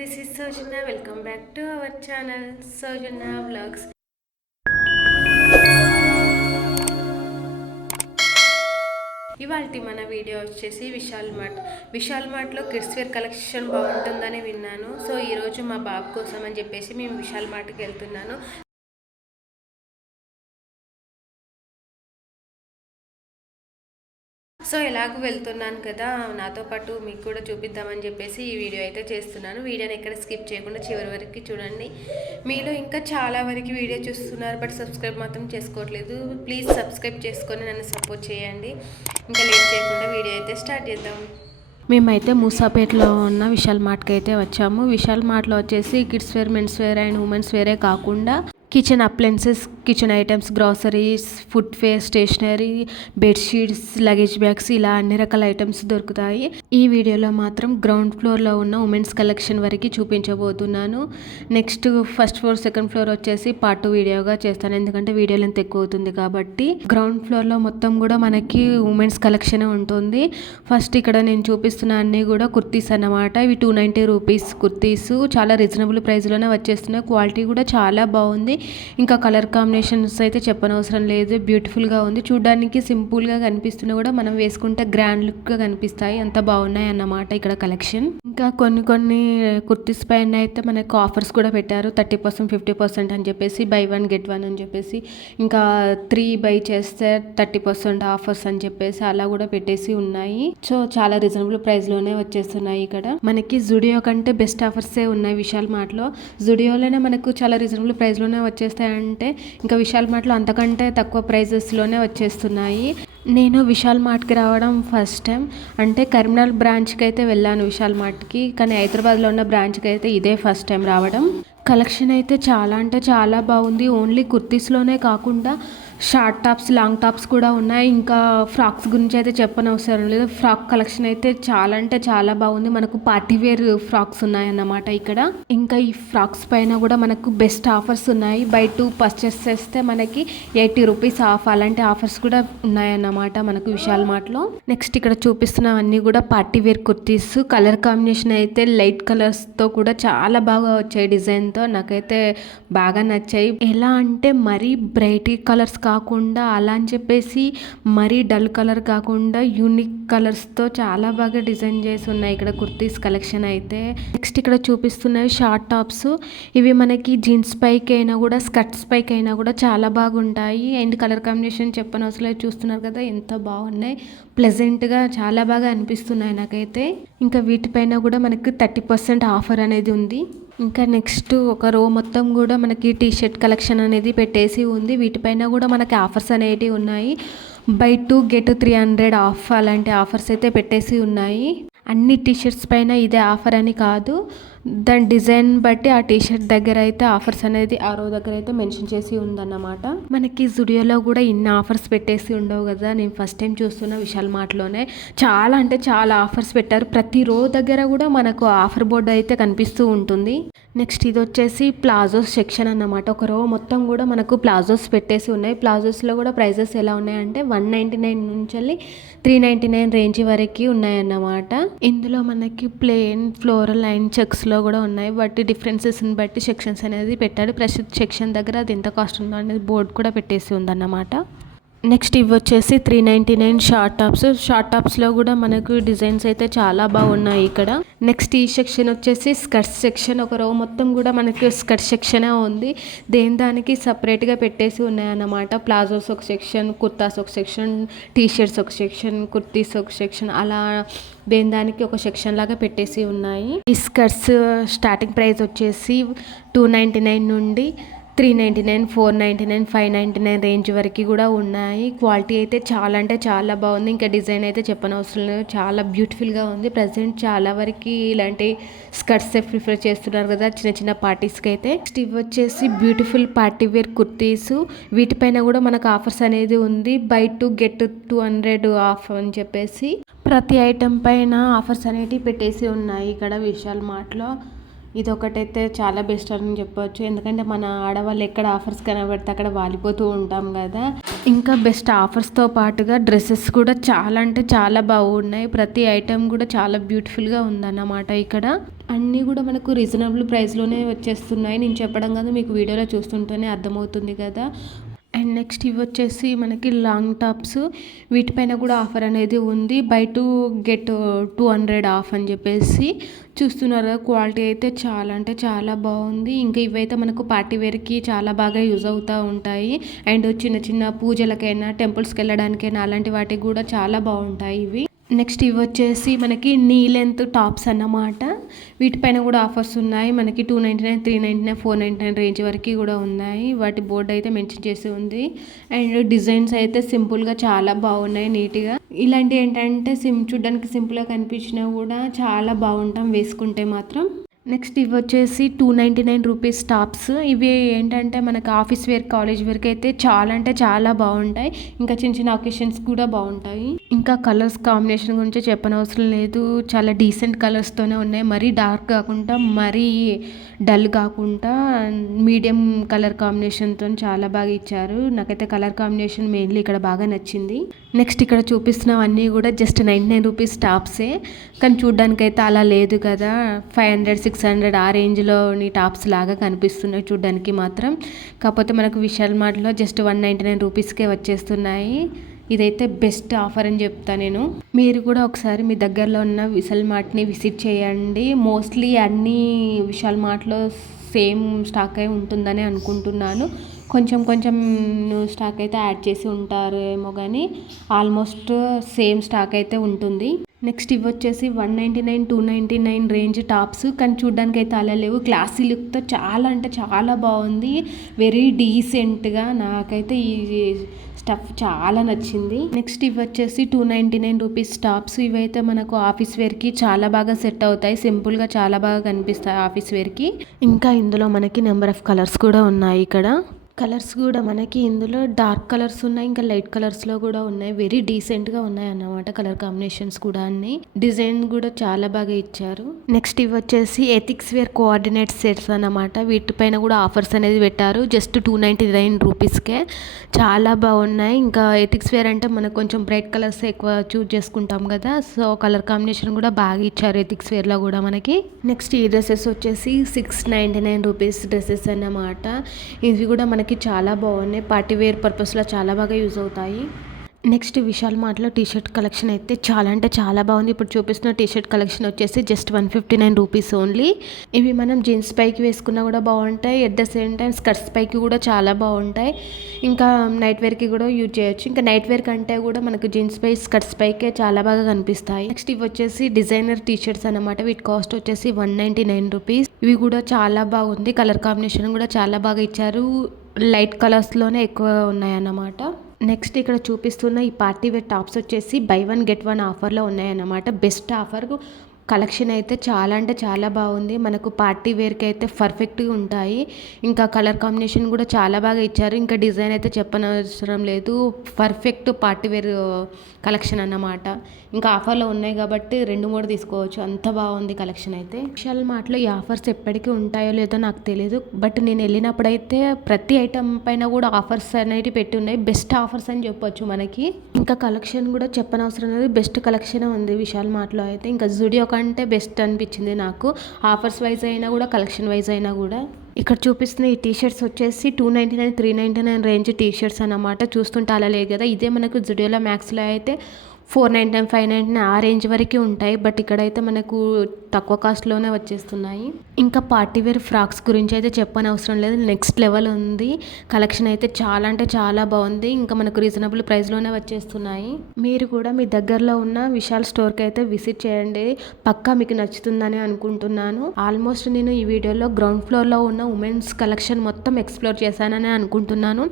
this is Sojana. Welcome back to our channel Sojana Vlogs. ఇవాల్టి మన video వచ్చేసి విశాల్ మార్ట్లో కిడ్స్ వేర్ కలెక్షన్ బాగుంటుందని విన్నాను. సో ఈరోజు మా బాబు కోసం అని చెప్పేసి మేము విశాల్ మార్ట్కి వెళ్తున్నాను. సో ఎలాగో వెళ్తున్నాను కదా, నాతో పాటు మీకు కూడా చూపిద్దామని చెప్పేసి ఈ వీడియో అయితే చేస్తున్నాను. వీడియోని ఎక్కడ స్కిప్ చేయకుండా చివరి వరకు చూడండి. మీలో ఇంకా చాలా వరకు వీడియో చూస్తున్నారు, బట్ సబ్స్క్రైబ్ మాత్రం చేసుకోవట్లేదు. ప్లీజ్ సబ్స్క్రైబ్ చేసుకొని నన్ను సపోర్ట్ చేయండి. ఇంకా లేట్ చేయకుండా వీడియో అయితే స్టార్ట్ చేద్దాం. మేమైతే మూసాపేటలో ఉన్న విశాల్ మార్ట్కి అయితే వచ్చాము. విశాల్ మార్ట్లో వచ్చేసి kids wear, men's wear and women's వేరే కాకుండా kitchen appliances, kitchen items, groceries, footwear, stationery, bedsheets, luggage bags ఇలా అన్ని రకాల ఐటమ్స్ దొరుకుతాయి. ఈ వీడియోలో మాత్రం గ్రౌండ్ ఫ్లోర్లో ఉన్న ఉమెన్స్ కలెక్షన్ వరకు చూపించబోతున్నాను. Next first floor, second floor వచ్చేసి పార్ట్ 2 వీడియోగా చేస్తాను, ఎందుకంటే వీడియో లెంత్ ఎక్కువ అవుతుంది కాబట్టి. గ్రౌండ్ ఫ్లోర్లో మొత్తం కూడా మనకి ఉమెన్స్ కలెక్షన్ ఉంటుంది. ఫస్ట్ ఇక్కడ నేను చూపిస్తున్న అన్నీ కూడా కుర్తీస్ అన్నమాట. ఇవి 290 రూపీస్ కుర్తీస్, చాలా రీజనబుల్ ప్రైస్లోనే వచ్చేస్తున్నాయి. క్వాలిటీ కూడా చాలా బాగుంది. ఇంకా కలర్ కాంబినేషన్స్ అయితే చెప్పనవసరం లేదు, బ్యూటిఫుల్గా ఉంది. చూడడానికి సింపుల్గా కనిపిస్తున్నా కూడా మనం వేసుకుంటే గ్రాండ్ లుక్గా కనిపిస్తాయి, అంత బాగున్నాయి అన్నమాట ఇక్కడ కలెక్షన్. ఇంకా కొన్ని కుర్తీస్ పైన అయితే మనకు ఆఫర్స్ కూడా పెట్టారు, 30%, 50% అని చెప్పేసి, బై 1 get 1 అని చెప్పేసి, ఇంకా 3 బై చేస్తే 30% ఆఫర్స్ అని చెప్పేసి అలా కూడా పెట్టేసి ఉన్నాయి. సో చాలా రీజనబుల్ ప్రైస్లోనే వచ్చేస్తున్నాయి. ఇక్కడ మనకి జుడియో కంటే బెస్ట్ ఆఫర్సే ఉన్నాయి విశాల్ మార్ట్లో. జుడియోలోనే మనకు చాలా రీజనబుల్ ప్రైస్లోనే వచ్చేస్తాయంటే ఇంకా విశాల్ మార్ట్లో అంతకంటే తక్కువ ప్రైజెస్లోనే వచ్చేస్తున్నాయి. నేను విశాల్ మార్ట్కి రావడం ఫస్ట్ టైం, అంటే కరీంనగర్ బ్రాంచ్కి అయితే వెళ్ళాను విశాల్ మార్ట్కి, కానీ హైదరాబాద్లో ఉన్న బ్రాంచ్కి అయితే ఇదే ఫస్ట్ టైం రావడం. కలెక్షన్ అయితే చాలా అంటే చాలా బాగుంది. ఓన్లీ కుర్తీస్లోనే కాకుండా షార్ట్ టాప్స్, లాంగ్ టాప్స్ కూడా ఉన్నాయి. ఇంకా ఫ్రాక్స్ గురించి అయితే చెప్పనవసరం లేదు. ఫ్రాక్ కలెక్షన్ అయితే చాలా అంటే చాలా బాగుంది. మనకు పార్టీ వేర్ ఫ్రాక్స్ ఉన్నాయన్నమాట ఇక్కడ. ఇంకా ఈ ఫ్రాక్స్ పైన కూడా మనకు బెస్ట్ ఆఫర్స్ ఉన్నాయి. బై 2 పర్చేస్ చేస్తే మనకి 80 రూపీస్ ఆఫ్, అలాంటి ఆఫర్స్ కూడా ఉన్నాయన్నమాట మనకు విశాల్ మార్ట్లో. నెక్స్ట్ ఇక్కడ చూపిస్తున్నవన్నీ కూడా party wear kurtis. Colour combination అయితే లైట్ కలర్స్తో కూడా చాలా బాగా వచ్చాయి. డిజైన్తో నాకైతే బాగా నచ్చాయి. ఎలా అంటే మరీ బ్రైట్ కలర్స్ కాకుండా, అలా అని చెప్పేసి మరీ డల్ కలర్ కాకుండా యూనిక్ కలర్స్తో చాలా బాగా డిజైన్ చేసి ఉన్నాయి ఇక్కడ కుర్తీస్ కలెక్షన్ అయితే. నెక్స్ట్ ఇక్కడ చూపిస్తున్నవి షార్ట్ టాప్స్. ఇవి మనకి జీన్స్ పైకి అయినా కూడా, స్కర్ట్స్ పైకి అయినా కూడా చాలా బాగుంటాయి. అండ్ కలర్ కాంబినేషన్ చెప్పనవసరం లేదు, చూస్తున్నారు కదా ఎంత బాగున్నాయి. ప్లెజెంట్గా చాలా బాగా అనిపిస్తున్నాయి నాకైతే. ఇంకా వీటిపైన కూడా మనకి 30% ఆఫర్ అనేది ఉంది. ఇంకా నెక్స్ట్ ఒక రో మొత్తం కూడా మనకి టీ షర్ట్ కలెక్షన్ అనేది పెట్టేసి ఉంది. వీటిపైన కూడా మనకి ఆఫర్స్ అనేటివి ఉన్నాయి. బై 2 get 300 ఆఫ్, అలాంటి ఆఫర్స్ అయితే పెట్టేసి ఉన్నాయి. అన్ని టీషర్ట్స్ పైన ఇదే ఆఫర్ అని కాదు, దాని డిజైన్ బట్టి ఆ టీషర్ట్ దగ్గర అయితే ఆఫర్స్ అనేది ఆ రో దగ్గర అయితే మెన్షన్ చేసి ఉందన్నమాట. మనకి జుడియోలో కూడా ఇన్ని ఆఫర్స్ పెట్టేసి ఉండవు కదా, నేను ఫస్ట్ టైం చూస్తున్న విశాల్ మార్ట్లోనే చాలా అంటే చాలా ఆఫర్స్ పెట్టారు. ప్రతి రో దగ్గర కూడా మనకు ఆఫర్ బోర్డు అయితే కనిపిస్తూ ఉంటుంది. నెక్స్ట్ ఇది వచ్చేసి ప్లాజోస్ సెక్షన్ అన్నమాట. ఒక రో మొత్తం కూడా మనకు ప్లాజోస్ పెట్టేసి ఉన్నాయి. ప్లాజోస్లో కూడా ప్రైజెస్ ఎలా ఉన్నాయంటే 199 నుంచి 399 రేంజ్ వరకు ఉన్నాయన్నమాట. ఇందులో మనకి ప్లెయిన్, ఫ్లోరల్ అండ్ చెక్స్లో కూడా ఉన్నాయి. బట్టి డిఫరెన్సెస్ని బట్టి సెక్షన్స్ అనేది పెట్టాడు. ప్రతి సెక్షన్ దగ్గర అది ఎంత కాస్ట్ ఉందో అనేది బోర్డు కూడా పెట్టేసి ఉందన్నమాట. నెక్స్ట్ ఇవి వచ్చేసి 399 షార్ట్ టాప్స్. షార్ట్ టాప్స్లో కూడా మనకు డిజైన్స్ అయితే చాలా బాగున్నాయి ఇక్కడ. నెక్స్ట్ ఈ సెక్షన్ వచ్చేసి స్కర్ట్స్ సెక్షన్. ఒక రో మొత్తం కూడా మనకి స్కర్ట్ సెక్షనే ఉంది. దానికి సపరేట్గా పెట్టేసి ఉన్నాయన్నమాట. ప్లాజోస్ ఒక సెక్షన్, కుర్తాస్ ఒక సెక్షన్, టీ షర్ట్స్ ఒక సెక్షన్, కుర్తీస్ ఒక సెక్షన్, అలా దానికి ఒక సెక్షన్ లాగా పెట్టేసి ఉన్నాయి. ఈ స్కర్ట్స్ స్టార్టింగ్ ప్రైస్ వచ్చేసి 299 నుండి 399, 499, 599 రేంజ్ వరకు కూడా ఉన్నాయి. క్వాలిటీ అయితే చాలా అంటే చాలా బాగుంది. ఇంకా డిజైన్ అయితే చెప్పనవసరం లేదు, చాలా బ్యూటిఫుల్గా ఉంది. ప్రజెంట్ చాలా వరకు ఇలాంటి స్కర్ట్స్ ప్రిఫర్ చేస్తున్నారు కదా చిన్న చిన్న పార్టీస్కి అయితే. నెక్స్ట్ ఇవి వచ్చేసి బ్యూటిఫుల్ పార్టీ వేర్ కుర్తీస్. వీటిపైన కూడా మనకు ఆఫర్స్ అనేది ఉంది. బై 2 get 200 ఆఫ్ అని చెప్పేసి ప్రతి ఐటెం పైన ఆఫర్స్ అనేటివి పెట్టేసి ఉన్నాయి ఇక్కడ విశాల్ మార్ట్లో. ఇది ఒకటైతే చాలా బెస్ట్ అని చెప్పవచ్చు. ఎందుకంటే మన ఆడవాళ్ళు ఎక్కడ ఆఫర్స్ కనబడితే అక్కడ వాలిపోతూ ఉంటాం కదా. ఇంకా బెస్ట్ ఆఫర్స్తో పాటుగా డ్రెస్సెస్ కూడా చాలా అంటే చాలా బాగున్నాయి. ప్రతి ఐటెం కూడా చాలా బ్యూటిఫుల్గా ఉందన్నమాట. ఇక్కడ అన్నీ కూడా మనకు రీజనబుల్ ప్రైస్లోనే వచ్చేస్తున్నాయి. నేను చెప్పడం కదా, మీకు వీడియోలో చూస్తుంటేనే అర్థమవుతుంది కదా. అండ్ నెక్స్ట్ ఇవి వచ్చేసి మనకి లాంగ్ టాప్స్. వీటిపైన కూడా ఆఫర్ అనేది ఉంది. బై 2 get 200 ఆఫ్ అని చెప్పేసి చూస్తున్నారు. క్వాలిటీ అయితే చాలా అంటే చాలా బాగుంది. ఇంకా ఇవైతే మనకు పార్టీ వేర్కి చాలా బాగా యూజ్ అవుతూ ఉంటాయి. అండ్ చిన్న చిన్న పూజలకైనా టెంపుల్స్కి వెళ్ళడానికైనా అలాంటి వాటికి కూడా చాలా బాగుంటాయి ఇవి. నెక్స్ట్ ఇవి వచ్చేసి మనకి నీ లెంత్ టాప్స్ అన్నమాట. వీటిపైన కూడా ఆఫర్స్ ఉన్నాయి. మనకి 299, 399, 499 రేంజ్ వరకు కూడా ఉన్నాయి. వాటి బోర్డు అయితే మెన్షన్ చేసి ఉంది. అండ్ డిజైన్స్ అయితే సింపుల్గా చాలా బాగున్నాయి, నీట్గా. ఇలాంటి ఏంటంటే చూడ్డానికి సింపుల్గా కనిపించినా కూడా చాలా బాగుంటాం వేసుకుంటే మాత్రం. నెక్స్ట్ ఇవి వచ్చేసి 299 రూపీస్ టాప్స్. ఇవి ఏంటంటే మనకు ఆఫీస్ వేర్, కాలేజ్ వేర్కి అయితే చాలా అంటే చాలా బాగుంటాయి. ఇంకా చిన్న చిన్న ఒకేషన్స్ కూడా బాగుంటాయి. ఇంకా కలర్స్ కాంబినేషన్ గురించి చెప్పనవసరం లేదు. చాలా డీసెంట్ కలర్స్తోనే ఉన్నాయి. మరీ డార్క్ కాకుండా మరీ డల్ కాకుండా మీడియం కలర్ కాంబినేషన్తో చాలా బాగా ఇచ్చారు. నాకైతే కలర్ కాంబినేషన్ మెయిన్లీ ఇక్కడ బాగా నచ్చింది. నెక్స్ట్ ఇక్కడ చూపిస్తున్నవన్నీ కూడా జస్ట్ 99 రూపీస్ టాప్సే. కానీ చూడ్డానికి అయితే అలా లేదు కదా. 500, 600 ఆ రేంజ్లోని టాప్స్ లాగా కనిపిస్తున్నాయి చూడ్డానికి మాత్రం. కాకపోతే మనకు విశాల్ మార్ట్లో జస్ట్ 199 రూపీస్కే వచ్చేస్తున్నాయి. ఇదైతే బెస్ట్ ఆఫర్ అని చెప్తా నేను. మీరు కూడా ఒకసారి మీ దగ్గరలో ఉన్న విశాల్ మార్ట్ని విజిట్ చేయండి. మోస్ట్లీ అన్ని విశాల్ మార్ట్లో సేమ్ స్టాక్ అయి ఉంటుందని అనుకుంటున్నాను. కొంచెం కొంచెం స్టాక్ అయితే యాడ్ చేసి ఉంటారు ఏమో, కానీ ఆల్మోస్ట్ సేమ్ స్టాక్ అయితే ఉంటుంది. నెక్స్ట్ ఇవి వచ్చేసి 199, 299 రేంజ్ టాప్స్. కానీ చూడ్డానికి అయితే అలా లేవు. క్లాసీ లుక్తో చాలా అంటే చాలా బాగుంది. వెరీ డీసెంట్గా నాకైతే ఈ స్టఫ్ చాలా నచ్చింది. నెక్స్ట్ ఇవి వచ్చేసి 299 రూపీస్ టాప్స్. ఇవైతే మనకు ఆఫీస్ వేర్కి చాలా బాగా సెట్ అవుతాయి. సింపుల్గా చాలా బాగా కనిపిస్తాయి ఆఫీస్ వేర్కి. ఇంకా ఇందులో మనకి నెంబర్ ఆఫ్ కలర్స్ కూడా ఉన్నాయి. ఇక్కడ కలర్స్ కూడా మనకి ఇందులో డార్క్ కలర్స్ ఉన్నాయి, ఇంకా లైట్ కలర్స్లో కూడా ఉన్నాయి. వెరీ డీసెంట్గా ఉన్నాయి అన్నమాట. కలర్ కాంబినేషన్స్ కూడా అన్ని. డిజైన్ కూడా చాలా బాగా ఇచ్చారు. నెక్స్ట్ ఇవి వచ్చేసి ఎథిక్స్ వేర్ కోఆర్డినేట్ సెట్స్ అన్నమాట. వీటిపైన కూడా ఆఫర్స్ అనేది పెట్టారు. జస్ట్ 299 రూపీస్కే చాలా బాగున్నాయి. ఇంకా ఎథిక్స్ వేర్ అంటే మనకు కొంచెం బ్రైట్ కలర్స్ ఎక్కువ చూస్ చేసుకుంటాం కదా. సో కలర్ కాంబినేషన్ కూడా బాగా ఇచ్చారు ఎథిక్స్ వేర్లో కూడా మనకి. నెక్స్ట్ ఈ డ్రెస్సెస్ వచ్చేసి 699 రూపీస్ డ్రెస్సెస్ అన్నమాట. ఇవి కూడా మనకి చాలా బాగున్నాయి. పార్టీ వేర్ పర్పస్లో చాలా బాగా యూజ్ అవుతాయి. నెక్స్ట్ విశాల్ మార్ట్లో టీషర్ట్ కలెక్షన్ అయితే చాలా అంటే చాలా బాగుంది. ఇప్పుడు చూపిస్తున్న టీషర్ట్ కలెక్షన్ వచ్చేసి జస్ట్ 159 రూపీస్ ఓన్లీ. ఇవి మనం జీన్స్ పైకి వేసుకున్నా కూడా బాగుంటాయి. At the same time skirts పైకి కూడా చాలా బాగుంటాయి. ఇంకా నైట్ వేర్కి కూడా యూజ్ చేయొచ్చు. ఇంకా నైట్ వేర్ కంటే కూడా మనకు జీన్స్ పై, స్కర్ట్స్ పైకే చాలా బాగా కనిపిస్తాయి. నెక్స్ట్ ఇవి వచ్చేసి డిజైనర్ టీషర్ట్స్ అనమాట. వీటి కాస్ట్ వచ్చేసి 199 రూపీస్. ఇవి కూడా చాలా బాగుంది. కలర్ కాంబినేషన్ కూడా చాలా బాగా ఇచ్చారు. లైట్ కలర్స్లోనే ఎక్కువ ఉన్నాయన్నమాట. నెక్స్ట్ ఇక్కడ చూపిస్తున్న ఈ పార్టీ వేర్ టాప్స్ వచ్చేసి బై 1 get 1 ఆఫర్లో ఉన్నాయన్నమాట. Best offer. కలెక్షన్ అయితే చాలా అంటే చాలా బాగుంది. మనకు పార్టీ వేర్కి అయితే పర్ఫెక్ట్గా ఉంటాయి. ఇంకా కలర్ కాంబినేషన్ కూడా చాలా బాగా ఇచ్చారు. ఇంకా డిజైన్ అయితే చెప్పనవసరం లేదు. పర్ఫెక్ట్ పార్టీ వేర్ కలెక్షన్ అన్నమాట. ఇంకా ఆఫర్లో ఉన్నాయి కాబట్టి 2-3 తీసుకోవచ్చు. అంత బాగుంది కలెక్షన్ అయితే. విశాల్ మార్ట్లో ఈ ఆఫర్స్ ఎప్పటికీ ఉంటాయో లేదో నాకు తెలియదు. బట్ నేను వెళ్ళినప్పుడైతే ప్రతి ఐటమ్ పైన కూడా ఆఫర్స్ అనేవి పెట్టి ఉన్నాయి. బెస్ట్ ఆఫర్స్ అని చెప్పొచ్చు మనకి. ఇంకా కలెక్షన్ కూడా చెప్పనవసరం లేదు. బెస్ట్ కలెక్షన్ ఉంది విశాల్ మార్ట్లో అయితే. ఇంకా జూడియో కంటే బెస్ట్ అనిపించింది నాకు. ఆఫర్స్ వైజ్ అయినా కూడా, కలెక్షన్ వైజ్ అయినా కూడా. ఇక్కడ చూపిస్తున్న ఈ టీషర్ట్స్ వచ్చేసి 299, 399 రేంజ్ టీషర్ట్స్ అన్నమాట. చూస్తుంటే అలా లేదు కదా. ఇదే మనకు జుడియోలో మ్యాక్స్లో అయితే 499, 599 ఆ రేంజ్ వరకు ఉంటాయి. బట్ ఇక్కడైతే మనకు తక్కువ కాస్ట్లోనే వచ్చేస్తున్నాయి. ఇంకా పార్టీ వేర్ ఫ్రాక్స్ గురించి అయితే చెప్పనవసరం లేదు. నెక్స్ట్ లెవెల్ ఉంది. కలెక్షన్ అయితే చాలా అంటే చాలా బాగుంది. ఇంకా మనకు రీజనబుల్ ప్రైస్లోనే వచ్చేస్తున్నాయి. మీరు కూడా మీ దగ్గరలో ఉన్న విశాల్ స్టోర్కి అయితే విజిట్ చేయండి. పక్కా మీకు నచ్చుతుందని అనుకుంటున్నాను. ఆల్మోస్ట్ నేను ఈ వీడియోలో గ్రౌండ్ ఫ్లోర్లో ఉన్న ఉమెన్స్ కలెక్షన్ మొత్తం ఎక్స్ప్లోర్ చేశానని అనుకుంటున్నాను.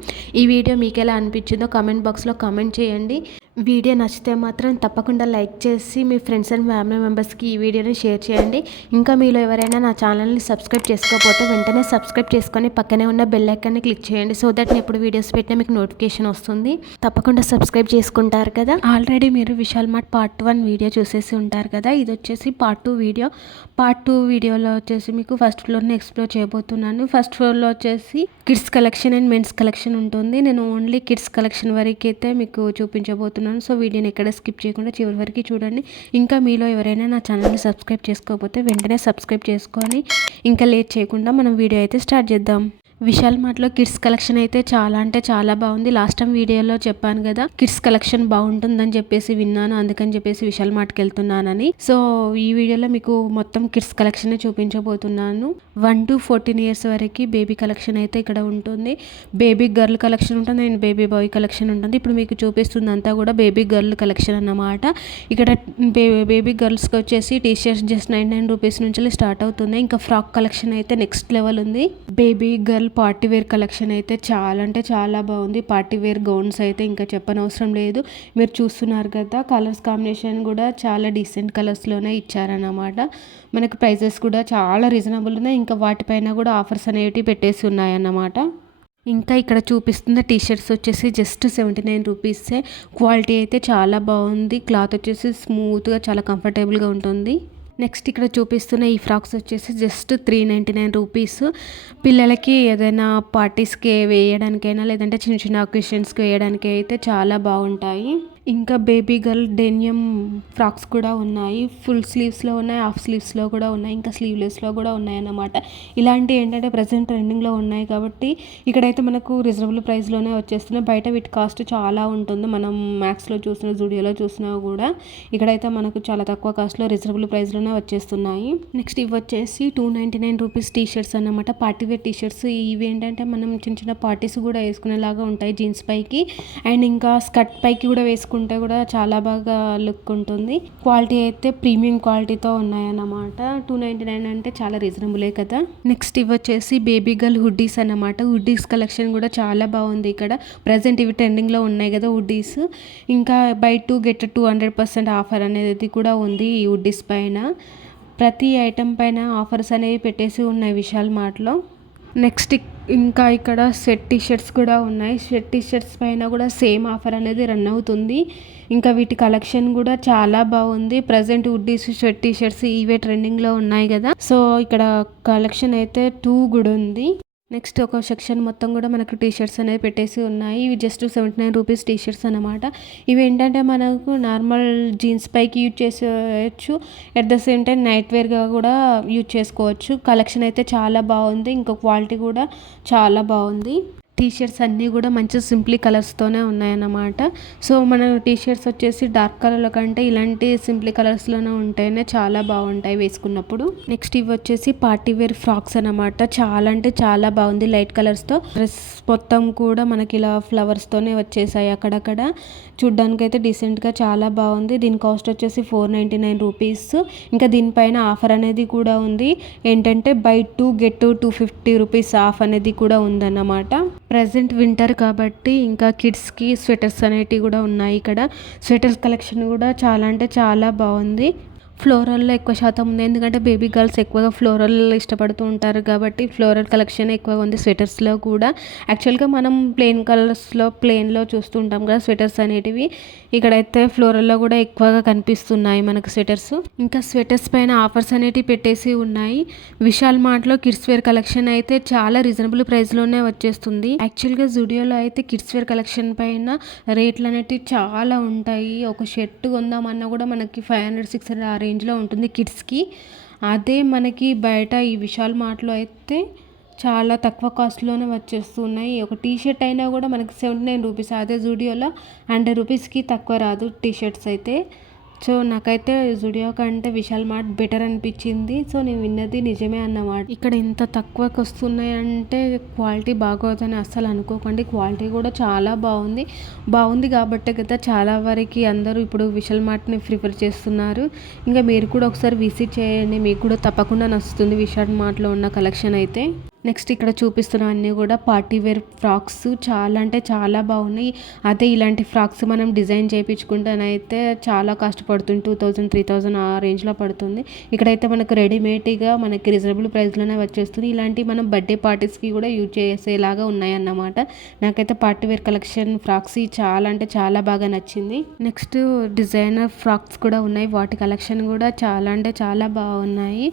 ఈ వీడియో మీకు ఎలా అనిపించిందో కామెంట్ బాక్స్లో కామెంట్ చేయండి. వీడియో నచ్చితే మాత్రం తప్పకుండా లైక్ చేసి మీ ఫ్రెండ్స్ అండ్ ఫ్యామిలీ మెంబర్స్కి ఈ వీడియోని షేర్ చేయండి. ఇంకా మీలో ఎవరైనా నా ఛానల్ని సబ్స్క్రైబ్ చేసుకోకపోతే వెంటనే సబ్స్క్రైబ్ చేసుకొని పక్కనే ఉన్న బెల్ ఐకాన్ని క్లిక్ చేయండి. సో దట్ నేను ఎప్పుడు వీడియోస్ పెట్టినా మీకు నోటిఫికేషన్ వస్తుంది. తప్పకుండా సబ్స్క్రైబ్ చేసుకుంటారు కదా. ఆల్రెడీ మీరు విశాల్ మార్ట్ పార్ట్ 1 వీడియో చూసేసి ఉంటారు కదా. ఇది వచ్చేసి పార్ట్ 2 వీడియో. పార్ట్ 2 వీడియోలో వచ్చేసి మీకు ఫస్ట్ ఫ్లోర్ని ఎక్స్ప్లోర్ చేయబోతున్నాను. ఫస్ట్ ఫ్లోర్లో వచ్చేసి kids collection and men's collection ఉంటుంది. నేను ఓన్లీ కిడ్స్ కలెక్షన్ వరకు అయితే మీకు చూపించబోతున్నాను. సో వీడియోని ఎక్కడ స్కిప్ చేయకుండా చివరి వరకు చూడండి. ఇంకా మీలో ఎవరైనా నా ఛానల్ని సబ్స్క్రైబ్ చేసుకోకపోతే వెంటనే సబ్స్క్రైబ్ చేసుకొని ఇంకా లేట్ చేయకుండా మనం వీడియో అయితే స్టార్ట్ చేద్దాం. విశాల్ మార్ట్లో కిడ్స్ కలెక్షన్ అయితే చాలా అంటే చాలా బాగుంది. లాస్ట్ టైం వీడియోలో చెప్పాను కదా, కిడ్స్ కలెక్షన్ బాగుంటుందని చెప్పేసి విన్నాను, అందుకని చెప్పేసి విశాల్ మార్ట్కి వెళ్తున్నానని. సో ఈ వీడియోలో మీకు మొత్తం కిడ్స్ కలెక్షన్ చూపించబోతున్నాను. 1 to 14 years వరకు బేబీ కలెక్షన్ అయితే ఇక్కడ ఉంటుంది. బేబీ గర్ల్ కలెక్షన్ ఉంటుంది అండ్ బేబీ బాయ్ కలెక్షన్ ఉంటుంది. ఇప్పుడు మీకు చూపిస్తుంది అంతా కూడా బేబీ గర్ల్ కలెక్షన్ అన్నమాట. ఇక్కడ బేబీ గర్ల్స్కి వచ్చేసి టీ షర్ట్స్ జస్ట్ 99 రూపీస్ నుంచి స్టార్ట్ అవుతుంది. ఇంకా ఫ్రాక్ కలెక్షన్ అయితే నెక్స్ట్ లెవెల్ ఉంది. Baby girl party wear collection అయితే చాలా అంటే చాలా బాగుంది. పార్టీ వేర్ గౌన్స్ అయితే ఇంకా చెప్పనవసరం లేదు. మీరు చూస్తున్నారు కదా, కలర్స్ కాంబినేషన్ కూడా చాలా డీసెంట్ కలర్స్లోనే ఇచ్చారన్నమాట. మనకు ప్రైజెస్ కూడా చాలా రీజనబుల్ ఉన్నాయి. ఇంకా వాటిపైన కూడా ఆఫర్స్ అనేవి పెట్టేసి ఉన్నాయన్నమాట. ఇంకా ఇక్కడ చూపిస్తున్న టీ షర్ట్స్ వచ్చేసి జస్ట్ 79 రూపీసే. క్వాలిటీ అయితే చాలా బాగుంది. క్లాత్ వచ్చేసి స్మూత్గా చాలా కంఫర్టబుల్గా ఉంటుంది. నెక్స్ట్ ఇక్కడ చూపిస్తున్న ఈ ఫ్రాక్స్ వచ్చేసి జస్ట్ 399 రూపీస్. పిల్లలకి ఏదైనా పార్టీస్కి వేయడానికైనా లేదంటే చిన్న చిన్న అకేషన్స్కి వేయడానికి అయితే చాలా బాగుంటాయి. ఇంకా బేబీ గర్ల్ డెనియం ఫ్రాక్స్ కూడా ఉన్నాయి. ఫుల్ స్లీవ్స్లో ఉన్నాయి, హాఫ్ స్లీవ్స్లో కూడా ఉన్నాయి, ఇంకా స్లీవ్లెస్లో కూడా ఉన్నాయి అన్నమాట. ఇలాంటి ఏంటంటే ప్రజెంట్ ట్రెండింగ్లో ఉన్నాయి కాబట్టి ఇక్కడైతే మనకు రీజనబుల్ ప్రైస్లోనే వచ్చేస్తున్నాయి. బయట వీటి కాస్ట్ చాలా ఉంటుంది. మనం మ్యాక్స్లో చూసిన, జూడియోలో చూసినా కూడా ఇక్కడైతే మనకు చాలా తక్కువ కాస్ట్లో రీజనబుల్ ప్రైస్లోనే వచ్చేస్తున్నాయి. నెక్స్ట్ ఇవి వచ్చేసి 299 రూపీస్ టీ షర్ట్స్ అన్నమాట. Party wear T shirts. ఇవి ఏంటంటే మనం చిన్న చిన్న పార్టీస్ కూడా వేసుకునేలాగా ఉంటాయి జీన్స్ పైకి, అండ్ ఇంకా స్కర్ట్ పైకి కూడా వేసుకుంటే కూడా చాలా బాగా లుక్ ఉంటుంది. క్వాలిటీ అయితే ప్రీమియం క్వాలిటీతో ఉన్నాయన్నమాట. 299 అంటే చాలా రీజనబులే కదా. నెక్స్ట్ ఇవి వచ్చేసి బేబీ గర్ల్ హుడ్డీస్ అన్నమాట. హుడ్డీస్ కలెక్షన్ కూడా చాలా బాగుంది. ఇక్కడ ప్రజెంట్ ఇవి ట్రెండింగ్లో ఉన్నాయి కదా హుడ్డీస్. ఇంకా బై 2 get 200% ఆఫర్ అనేది కూడా ఉంది ఈ హుడ్డీస్ పైన. ప్రతి ఐటెం పైన ఆఫర్స్ అనేవి పెట్టేసి ఉన్నాయి విశాల్ మార్ట్లో. నెక్స్ట్ ఇంకా ఇక్కడ స్వెట్ టీ షర్ట్స్ కూడా ఉన్నాయి. స్వెట్ టీ షర్ట్స్ పైన కూడా సేమ్ ఆఫర్ అనేది రన్ అవుతుంది. ఇంకా వీటి కలెక్షన్ కూడా చాలా బాగుంది. Present hoodies, sweat T shirts ఇవే ట్రెండింగ్లో ఉన్నాయి కదా. సో ఇక్కడ కలెక్షన్ అయితే 2 కూడా ఉంది. నెక్స్ట్ ఒక సెక్షన్ మొత్తం కూడా మనకు టీ షర్ట్స్ అనేవి పెట్టేసి ఉన్నాయి. ఇవి జస్ట్ 79 రూపీస్ టీ షర్ట్స్ అనమాట. ఇవి ఏంటంటే మనకు నార్మల్ జీన్స్ పైకి యూజ్ చేసుకోవచ్చు, at the same time night వేర్గా కూడా యూజ్ చేసుకోవచ్చు. కలెక్షన్ అయితే చాలా బాగుంది. ఇంకా క్వాలిటీ కూడా చాలా బాగుంది. టీ షర్ట్స్ అన్నీ కూడా మంచి సింప్లీ కలర్స్తోనే ఉన్నాయన్నమాట. సో మన టీ షర్ట్స్ వచ్చేసి డార్క్ కలర్ల కంటే ఇలాంటి సింప్లీ కలర్స్లోనే ఉంటేనే చాలా బాగుంటాయి వేసుకున్నప్పుడు. నెక్స్ట్ ఇవి వచ్చేసి పార్టీ వేర్ ఫ్రాక్స్ అనమాట. చాలా అంటే చాలా బాగుంది. లైట్ కలర్స్తో డ్రెస్ మొత్తం కూడా మనకి ఇలా ఫ్లవర్స్తోనే వచ్చేసాయి అక్కడక్కడ. చూడ్డానికి అయితే డీసెంట్గా చాలా బాగుంది. దీని కాస్ట్ వచ్చేసి 499 రూపీస్. ఇంకా దీనిపైన ఆఫర్ అనేది కూడా ఉంది. ఏంటంటే బై 2 get 250 రూపీస్ ఆఫ్ అనేది కూడా ఉందన్నమాట. ప్రజెంట్ వింటర్ కాబట్టి ఇంకా కిడ్స్కి స్వెటర్స్ అనేటివి కూడా ఉన్నాయి ఇక్కడ. స్వెటర్స్ కలెక్షన్ కూడా చాలా అంటే చాలా బాగుంది. ఫ్లోరల్లో ఎక్కువ శాతం ఉంది. ఎందుకంటే బేబీ గర్ల్స్ ఎక్కువగా ఫ్లోరల్ ఇష్టపడుతూ ఉంటారు కాబట్టి ఫ్లోరల్ కలెక్షన్ ఎక్కువగా ఉంది స్వెటర్స్లో కూడా. యాక్చువల్గా మనం ప్లెయిన్లో చూస్తూ ఉంటాం కదా స్వెటర్స్ అనేటివి. ఇక్కడైతే ఫ్లోరల్లో కూడా ఎక్కువగా కనిపిస్తున్నాయి మనకు స్వెటర్స్. ఇంకా స్వెటర్స్ పైన ఆఫర్స్ అనేటివి పెట్టేసి ఉన్నాయి. విశాల్ మార్ట్లో కిడ్స్ వేర్ కలెక్షన్ అయితే చాలా రీజనబుల్ ప్రైస్లోనే వచ్చేస్తుంది. యాక్చువల్గా జూడియోలో అయితే కిడ్స్ వేర్ కలెక్షన్ పైన రేట్లు అనేటివి చాలా ఉంటాయి. ఒక షర్ట్ కొందామన్నా కూడా మనకి 500-600 ఆ రేంజ్లో ఉంటుంది కిడ్స్కి. అదే మనకి బయట ఈ విశాల్ మార్ట్లో అయితే చాలా తక్కువ కాస్ట్లోనే వచ్చేస్తున్నాయి. ఒక టీ షర్ట్ అయినా కూడా మనకి 79 రూపీస్. అదే జూడియోలో 100 రూపీస్కి తక్కువ రాదు టీ షర్ట్స్ అయితే. సో నాకైతే జూడియో కంటే విశాల్ మార్ట్ బెటర్ అనిపించింది. సో నేను విన్నది నిజమే అన్నమాట. ఇక్కడ ఇంత తక్కువకి వస్తున్నాయి అంటే క్వాలిటీ బాగోదని అస్సలు అనుకోకండి. క్వాలిటీ కూడా చాలా బాగుంది కాబట్టే కదా చాలా వరకు అందరూ ఇప్పుడు విశాల్ మార్ట్ని ప్రిఫర్ చేస్తున్నారు. ఇంకా మీరు కూడా ఒకసారి విజిట్ చేయండి, మీకు కూడా తప్పకుండా నచ్చుతుంది విశాల్ మార్ట్లో ఉన్న కలెక్షన్ అయితే. నెక్స్ట్ ఇక్కడ చూపిస్తున్నవన్నీ కూడా పార్టీ వేర్ ఫ్రాక్స్ చాలా అంటే చాలా బాగున్నాయి. అదే ఇలాంటి ఫ్రాక్స్ మనం డిజైన్ చేయించుకుంటేనైతే చాలా కాస్ట్ పడుతుంది, 2000-3000 ఆ రేంజ్లో పడుతుంది. ఇక్కడైతే మనకు రెడీమేడ్గా మనకి రీజనబుల్ ప్రైస్లోనే వచ్చేస్తుంది. ఇలాంటి మనం బర్త్డే పార్టీస్కి కూడా యూజ్ చేసేలాగా ఉన్నాయన్నమాట. నాకైతే పార్టీ వేర్ కలెక్షన్ ఫ్రాక్స్ చాలా అంటే చాలా బాగా నచ్చింది. నెక్స్ట్ డిజైనర్ ఫ్రాక్స్ కూడా ఉన్నాయి, వాటి కలెక్షన్ కూడా చాలా అంటే చాలా బాగున్నాయి.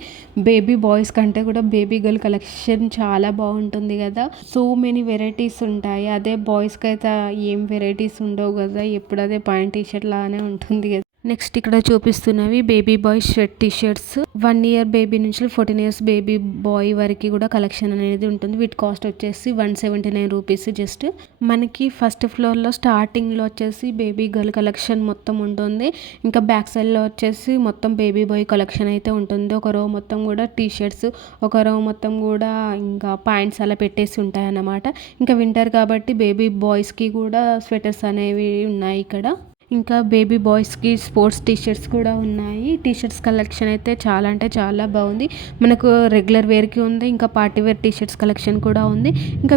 బేబీ బాయ్స్ కంటే కూడా బేబీ గర్ల్ కలెక్షన్ చాలా బాగుంటుంది కదా. సో మెనీ వెరైటీస్ ఉంటాయి. అదే బాయ్స్కి అయితే ఏం వెరైటీస్ ఉండవు కదా, ఎప్పుడు అదే పాయింట్ టీషర్ట్ లానే ఉంటుంది కదా. నెక్స్ట్ ఇక్కడ చూపిస్తున్నవి baby boy shirt T-shirts. 1 year baby నుంచి 14 years బేబీ బాయ్ వరకు కూడా కలెక్షన్ అనేది ఉంటుంది. వీటి కాస్ట్ వచ్చేసి 179 రూపీస్. జస్ట్ మనకి ఫస్ట్ ఫ్లోర్లో స్టార్టింగ్లో వచ్చేసి బేబీ గర్ల్ కలెక్షన్ మొత్తం ఉంటుంది. ఇంకా బ్యాక్ సైడ్లో వచ్చేసి మొత్తం బేబీ బాయ్ కలెక్షన్ అయితే ఉంటుంది. ఒక రో మొత్తం కూడా టీషర్ట్స్, ఒక రో మొత్తం కూడా ఇంకా ప్యాంట్స్ అలా పెట్టేసి ఉంటాయి అన్నమాట. ఇంకా వింటర్ కాబట్టి బేబీ బాయ్స్కి కూడా స్వెటర్స్ అనేవి ఉన్నాయి ఇక్కడ. ఇంకా బేబీ బాయ్స్కి స్పోర్ట్స్ టీషర్ట్స్ కూడా ఉన్నాయి. టీషర్ట్స్ కలెక్షన్ అయితే చాలా అంటే చాలా బాగుంది. మనకు రెగ్యులర్ వేర్కి ఉంది, ఇంకా పార్టీ వేర్ టీషర్ట్స్ కలెక్షన్ కూడా ఉంది. ఇంకా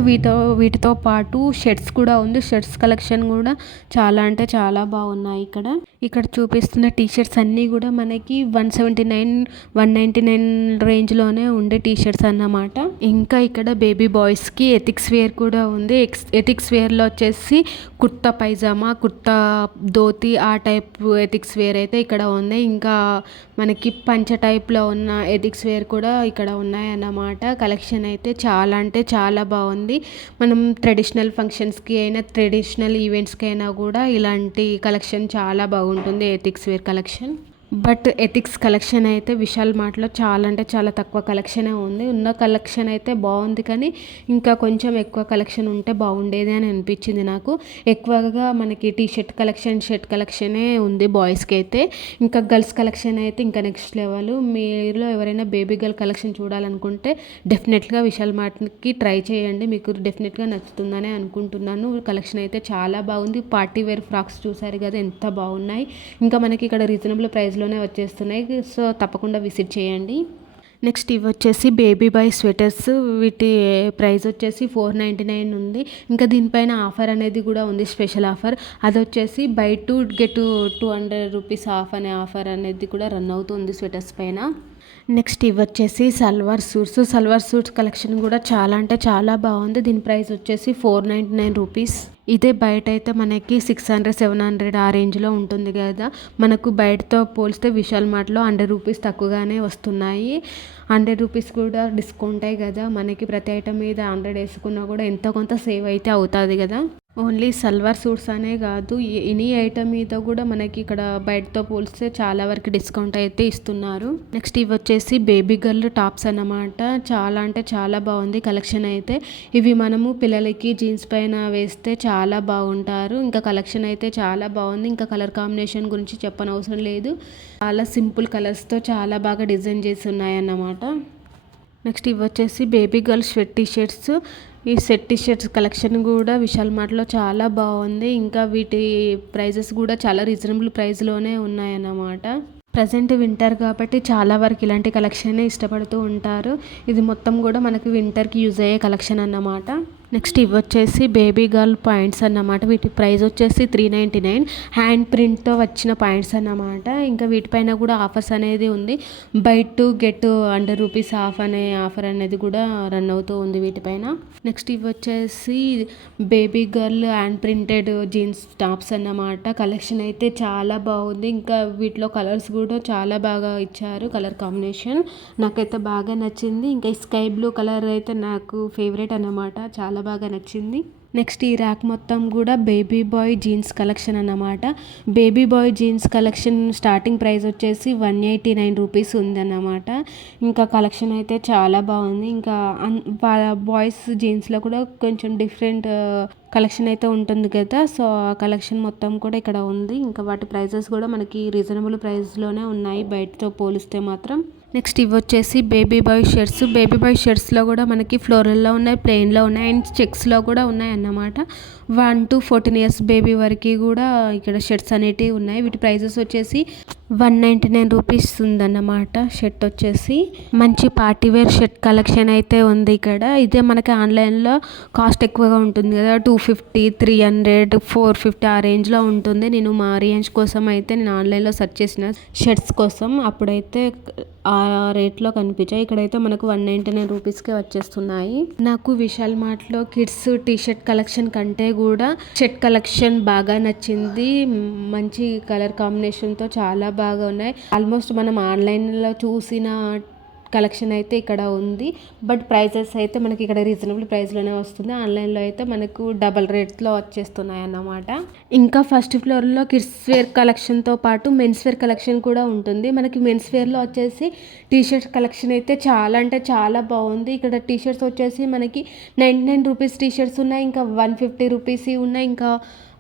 వీటితో పాటు షర్ట్స్ కూడా ఉంది. షర్ట్స్ కలెక్షన్ కూడా చాలా అంటే చాలా బాగున్నాయి ఇక్కడ చూపిస్తున్న టీషర్ట్స్ అన్నీ కూడా మనకి 179-199 రేంజ్లోనే ఉండే టీషర్ట్స్ అన్నమాట. ఇంకా ఇక్కడ బేబీ బాయ్స్కి ఎథిక్స్ వేర్ కూడా ఉంది. ఎథిక్స్ వేర్లో వచ్చేసి కుర్తా పైజామా, కుర్తా ధోతి ఆ టైప్ ఎథిక్స్ వేర్ అయితే ఇక్కడ ఉంది. ఇంకా మనకి పంచ టైప్లో ఉన్న ఎథిక్స్ వేర్ కూడా ఇక్కడ ఉన్నాయన్నమాట. కలెక్షన్ అయితే చాలా అంటే చాలా బాగుంది. మనం ట్రెడిషనల్ ఫంక్షన్స్కి అయినా ట్రెడిషనల్ ఈవెంట్స్కి అయినా కూడా ఇలాంటి కలెక్షన్ చాలా బాగుంటుంది, ethics wear collection. But ethics collection అయితే విశాల్ మార్ట్లో చాలా అంటే చాలా తక్కువ కలెక్షనే ఉంది. ఉన్న కలెక్షన్ అయితే బాగుంది, కానీ ఇంకా కొంచెం ఎక్కువ కలెక్షన్ ఉంటే బాగుండేది అని అనిపించింది నాకు. ఎక్కువగా మనకి టీషర్ట్ కలెక్షన్, షర్ట్ కలెక్షనే ఉంది బాయ్స్కి అయితే. ఇంకా గర్ల్స్ కలెక్షన్ అయితే ఇంకా నెక్స్ట్ లెవెల్. మీలో ఎవరైనా బేబీ గర్ల్ కలెక్షన్ చూడాలనుకుంటే డెఫినెట్గా విశాల్ మార్ట్కి ట్రై చేయండి, మీకు డెఫినెట్గా నచ్చుతుందని అనుకుంటున్నాను. కలెక్షన్ అయితే చాలా బాగుంది. పార్టీ వేర్ ఫ్రాక్స్ చూసారు కదా ఎంత బాగున్నాయి. ఇంకా మనకి ఇక్కడ రీజనబుల్ ప్రైస్లోనే వచ్చేస్తున్నాయి. సో తప్పకుండా విజిట్ చేయండి. నెక్స్ట్ ఇవి వచ్చేసి బేబీ బాయ్ స్వెటర్స్. వీటి ప్రైస్ వచ్చేసి 499 ఉంది. ఇంకా దీనిపైన ఆఫర్ అనేది కూడా ఉంది, స్పెషల్ ఆఫర్. అది వచ్చేసి బై 2 get 200 రూపీస్ ఆఫ్ అనే ఆఫర్ అనేది కూడా రన్ అవుతుంది స్వెటర్స్ పైన. నెక్స్ట్ ఇవి వచ్చేసి సల్వార్ సూట్స్ కలెక్షన్ కూడా చాలా అంటే చాలా బాగుంది. దీని ప్రైస్ వచ్చేసి 499 రూపీస్. ఇదే బయట అయితే మనకి 600-700 ఆ రేంజ్లో ఉంటుంది కదా. మనకు బయటతో పోలిస్తే విశాల్ మార్ట్లో 100 రూపీస్ తక్కువగానే వస్తున్నాయి. 100 రూపీస్ కూడా డిస్కౌంట్ అయ్యి కదా, మనకి ప్రతి ఐటమ్ మీద 100 వేసుకున్నా కూడా ఎంతో కొంత సేవ్ అయితే అవుతుంది కదా. ఓన్లీ సల్వార్ సూట్స్ అనే కాదు, ఎనీ ఐటమ్ మీద కూడా మనకి ఇక్కడ బయటతో పోలిస్తే చాలా వరకు డిస్కౌంట్ అయితే ఇస్తున్నారు. నెక్స్ట్ ఇవి వచ్చేసి బేబీ గర్ల్ టాప్స్ అన్నమాట. చాలా అంటే చాలా బాగుంది కలెక్షన్ అయితే. ఇవి మనము పిల్లలకి జీన్స్ పైన వేస్తే చాలా బాగుంటారు. ఇంకా కలెక్షన్ అయితే చాలా బాగుంది. ఇంకా కలర్ కాంబినేషన్ గురించి చెప్పనవసరం లేదు, చాలా సింపుల్ కలర్స్తో చాలా బాగా డిజైన్ చేసి ఉన్నాయన్నమాట. నెక్స్ట్ ఇవి వచ్చేసి బేబీ గర్ల్ స్వెట్ టీషర్ట్స్. ఈ సెట్ టీషర్ట్స్ కలెక్షన్ కూడా విశాల్ మార్ట్లో చాలా బాగుంది. ఇంకా వీటి ప్రైజెస్ కూడా చాలా రీజనబుల్ ప్రైస్లోనే ఉన్నాయన్నమాట. ప్రజెంట్ వింటర్ కాబట్టి చాలా వరకు ఇలాంటి కలెక్షనే ఇష్టపడుతూ ఉంటారు. ఇది మొత్తం కూడా మనకి వింటర్కి యూజ్ అయ్యే కలెక్షన్ అన్నమాట. నెక్స్ట్ ఇవి వచ్చేసి బేబీ గర్ల్ పాయింట్స్ అన్నమాట. వీటి ప్రైస్ వచ్చేసి 399, హ్యాండ్ ప్రింట్తో వచ్చిన పాయింట్స్ అన్నమాట. ఇంకా వీటిపైన కూడా ఆఫర్స్ అనేది ఉంది. బై 2 get 100 రూపీస్ ఆఫ్ అనే ఆఫర్ అనేది కూడా రన్ అవుతూ ఉంది వీటిపైన. నెక్స్ట్ ఇవి వచ్చేసి baby girl hand printed jeans tops అన్నమాట. కలెక్షన్ అయితే చాలా బాగుంది. ఇంకా వీటిలో కలర్స్ కూడా చాలా బాగా ఇచ్చారు, కలర్ కాంబినేషన్ నాకైతే బాగా నచ్చింది. ఇంకా స్కై బ్లూ కలర్ అయితే నాకు ఫేవరెట్ అన్నమాట, చాలా బాగా నచ్చింది. నెక్స్ట్ ఈ ర్యాక్ మొత్తం కూడా బేబీ బాయ్ జీన్స్ కలెక్షన్ అన్నమాట. Baby bye jeans collection starting price వచ్చేసి 189 రూపీస్ ఉందన్నమాట. ఇంకా కలెక్షన్ అయితే చాలా బాగుంది. ఇంకా బాయ్స్ జీన్స్లో కూడా కొంచెం డిఫరెంట్ కలెక్షన్ అయితే ఉంటుంది కదా. సో ఆ కలెక్షన్ మొత్తం కూడా ఇక్కడ ఉంది. ఇంకా వాటి ప్రైజెస్ కూడా మనకి రీజనబుల్ ప్రైస్లోనే ఉన్నాయి బయటతో పోలిస్తే మాత్రం. నెక్స్ట్ ఇవి వచ్చేసి baby boy shirts. Baby boy షర్ట్స్లో కూడా మనకి ఫ్లోరల్లో ఉన్నాయి, ప్లెయిన్లో ఉన్నాయి అండ్ చెక్స్లో కూడా ఉన్నాయి అన్నమాట. 1 to 14 years బేబీ వరకు కూడా ఇక్కడ షర్ట్స్ అనేటివి ఉన్నాయి. వీటి ప్రైజెస్ వచ్చేసి 199 రూపీస్ ఉందన్నమాట. షర్ట్ వచ్చేసి మంచి పార్టీవేర్ షర్ట్ కలెక్షన్ అయితే ఉంది ఇక్కడ. ఇదే మనకి ఆన్లైన్లో కాస్ట్ ఎక్కువగా ఉంటుంది కదా, 250, 300, 450 ఆ రేంజ్లో ఉంటుంది. నేను మా రేంజ్ కోసం అయితే నేను ఆన్లైన్లో సెర్చ్ చేసిన షర్ట్స్ కోసం, అప్పుడైతే ఆ రేట్లో కనిపించాయి. ఇక్కడైతే మనకు 199 రూపీస్కే వచ్చేస్తున్నాయి. నాకు విశాల్ మార్ట్లో కిడ్స్ టీ షర్ట్ కలెక్షన్ కంటే కూడా షర్ట్ కలెక్షన్ బాగా నచ్చింది. మంచి కలర్ కాంబినేషన్తో చాలా బాగా ఉన్నాయి. ఆల్మోస్ట్ మనం ఆన్లైన్లో చూసిన కలెక్షన్ అయితే ఇక్కడ ఉంది. బట్ ప్రైజెస్ అయితే మనకి ఇక్కడ రీజనబుల్ ప్రైస్లోనే వస్తుంది. ఆన్లైన్లో అయితే మనకు డబల్ రేట్లో వచ్చేస్తున్నాయి అన్నమాట. ఇంకా ఫస్ట్ ఫ్లోర్లో కిడ్స్ వేర్ కలెక్షన్తో పాటు మెన్స్ వేర్ కలెక్షన్ కూడా ఉంటుంది. మనకి మెన్స్ వేర్లో వచ్చేసి టీ షర్ట్స్ కలెక్షన్ అయితే చాలా అంటే చాలా బాగుంది. ఇక్కడ టీ షర్ట్స్ వచ్చేసి మనకి 99 రూపీస్ టీ షర్ట్స్ ఉన్నాయి, ఇంకా 150 రూపీస్ ఉన్నాయి, ఇంకా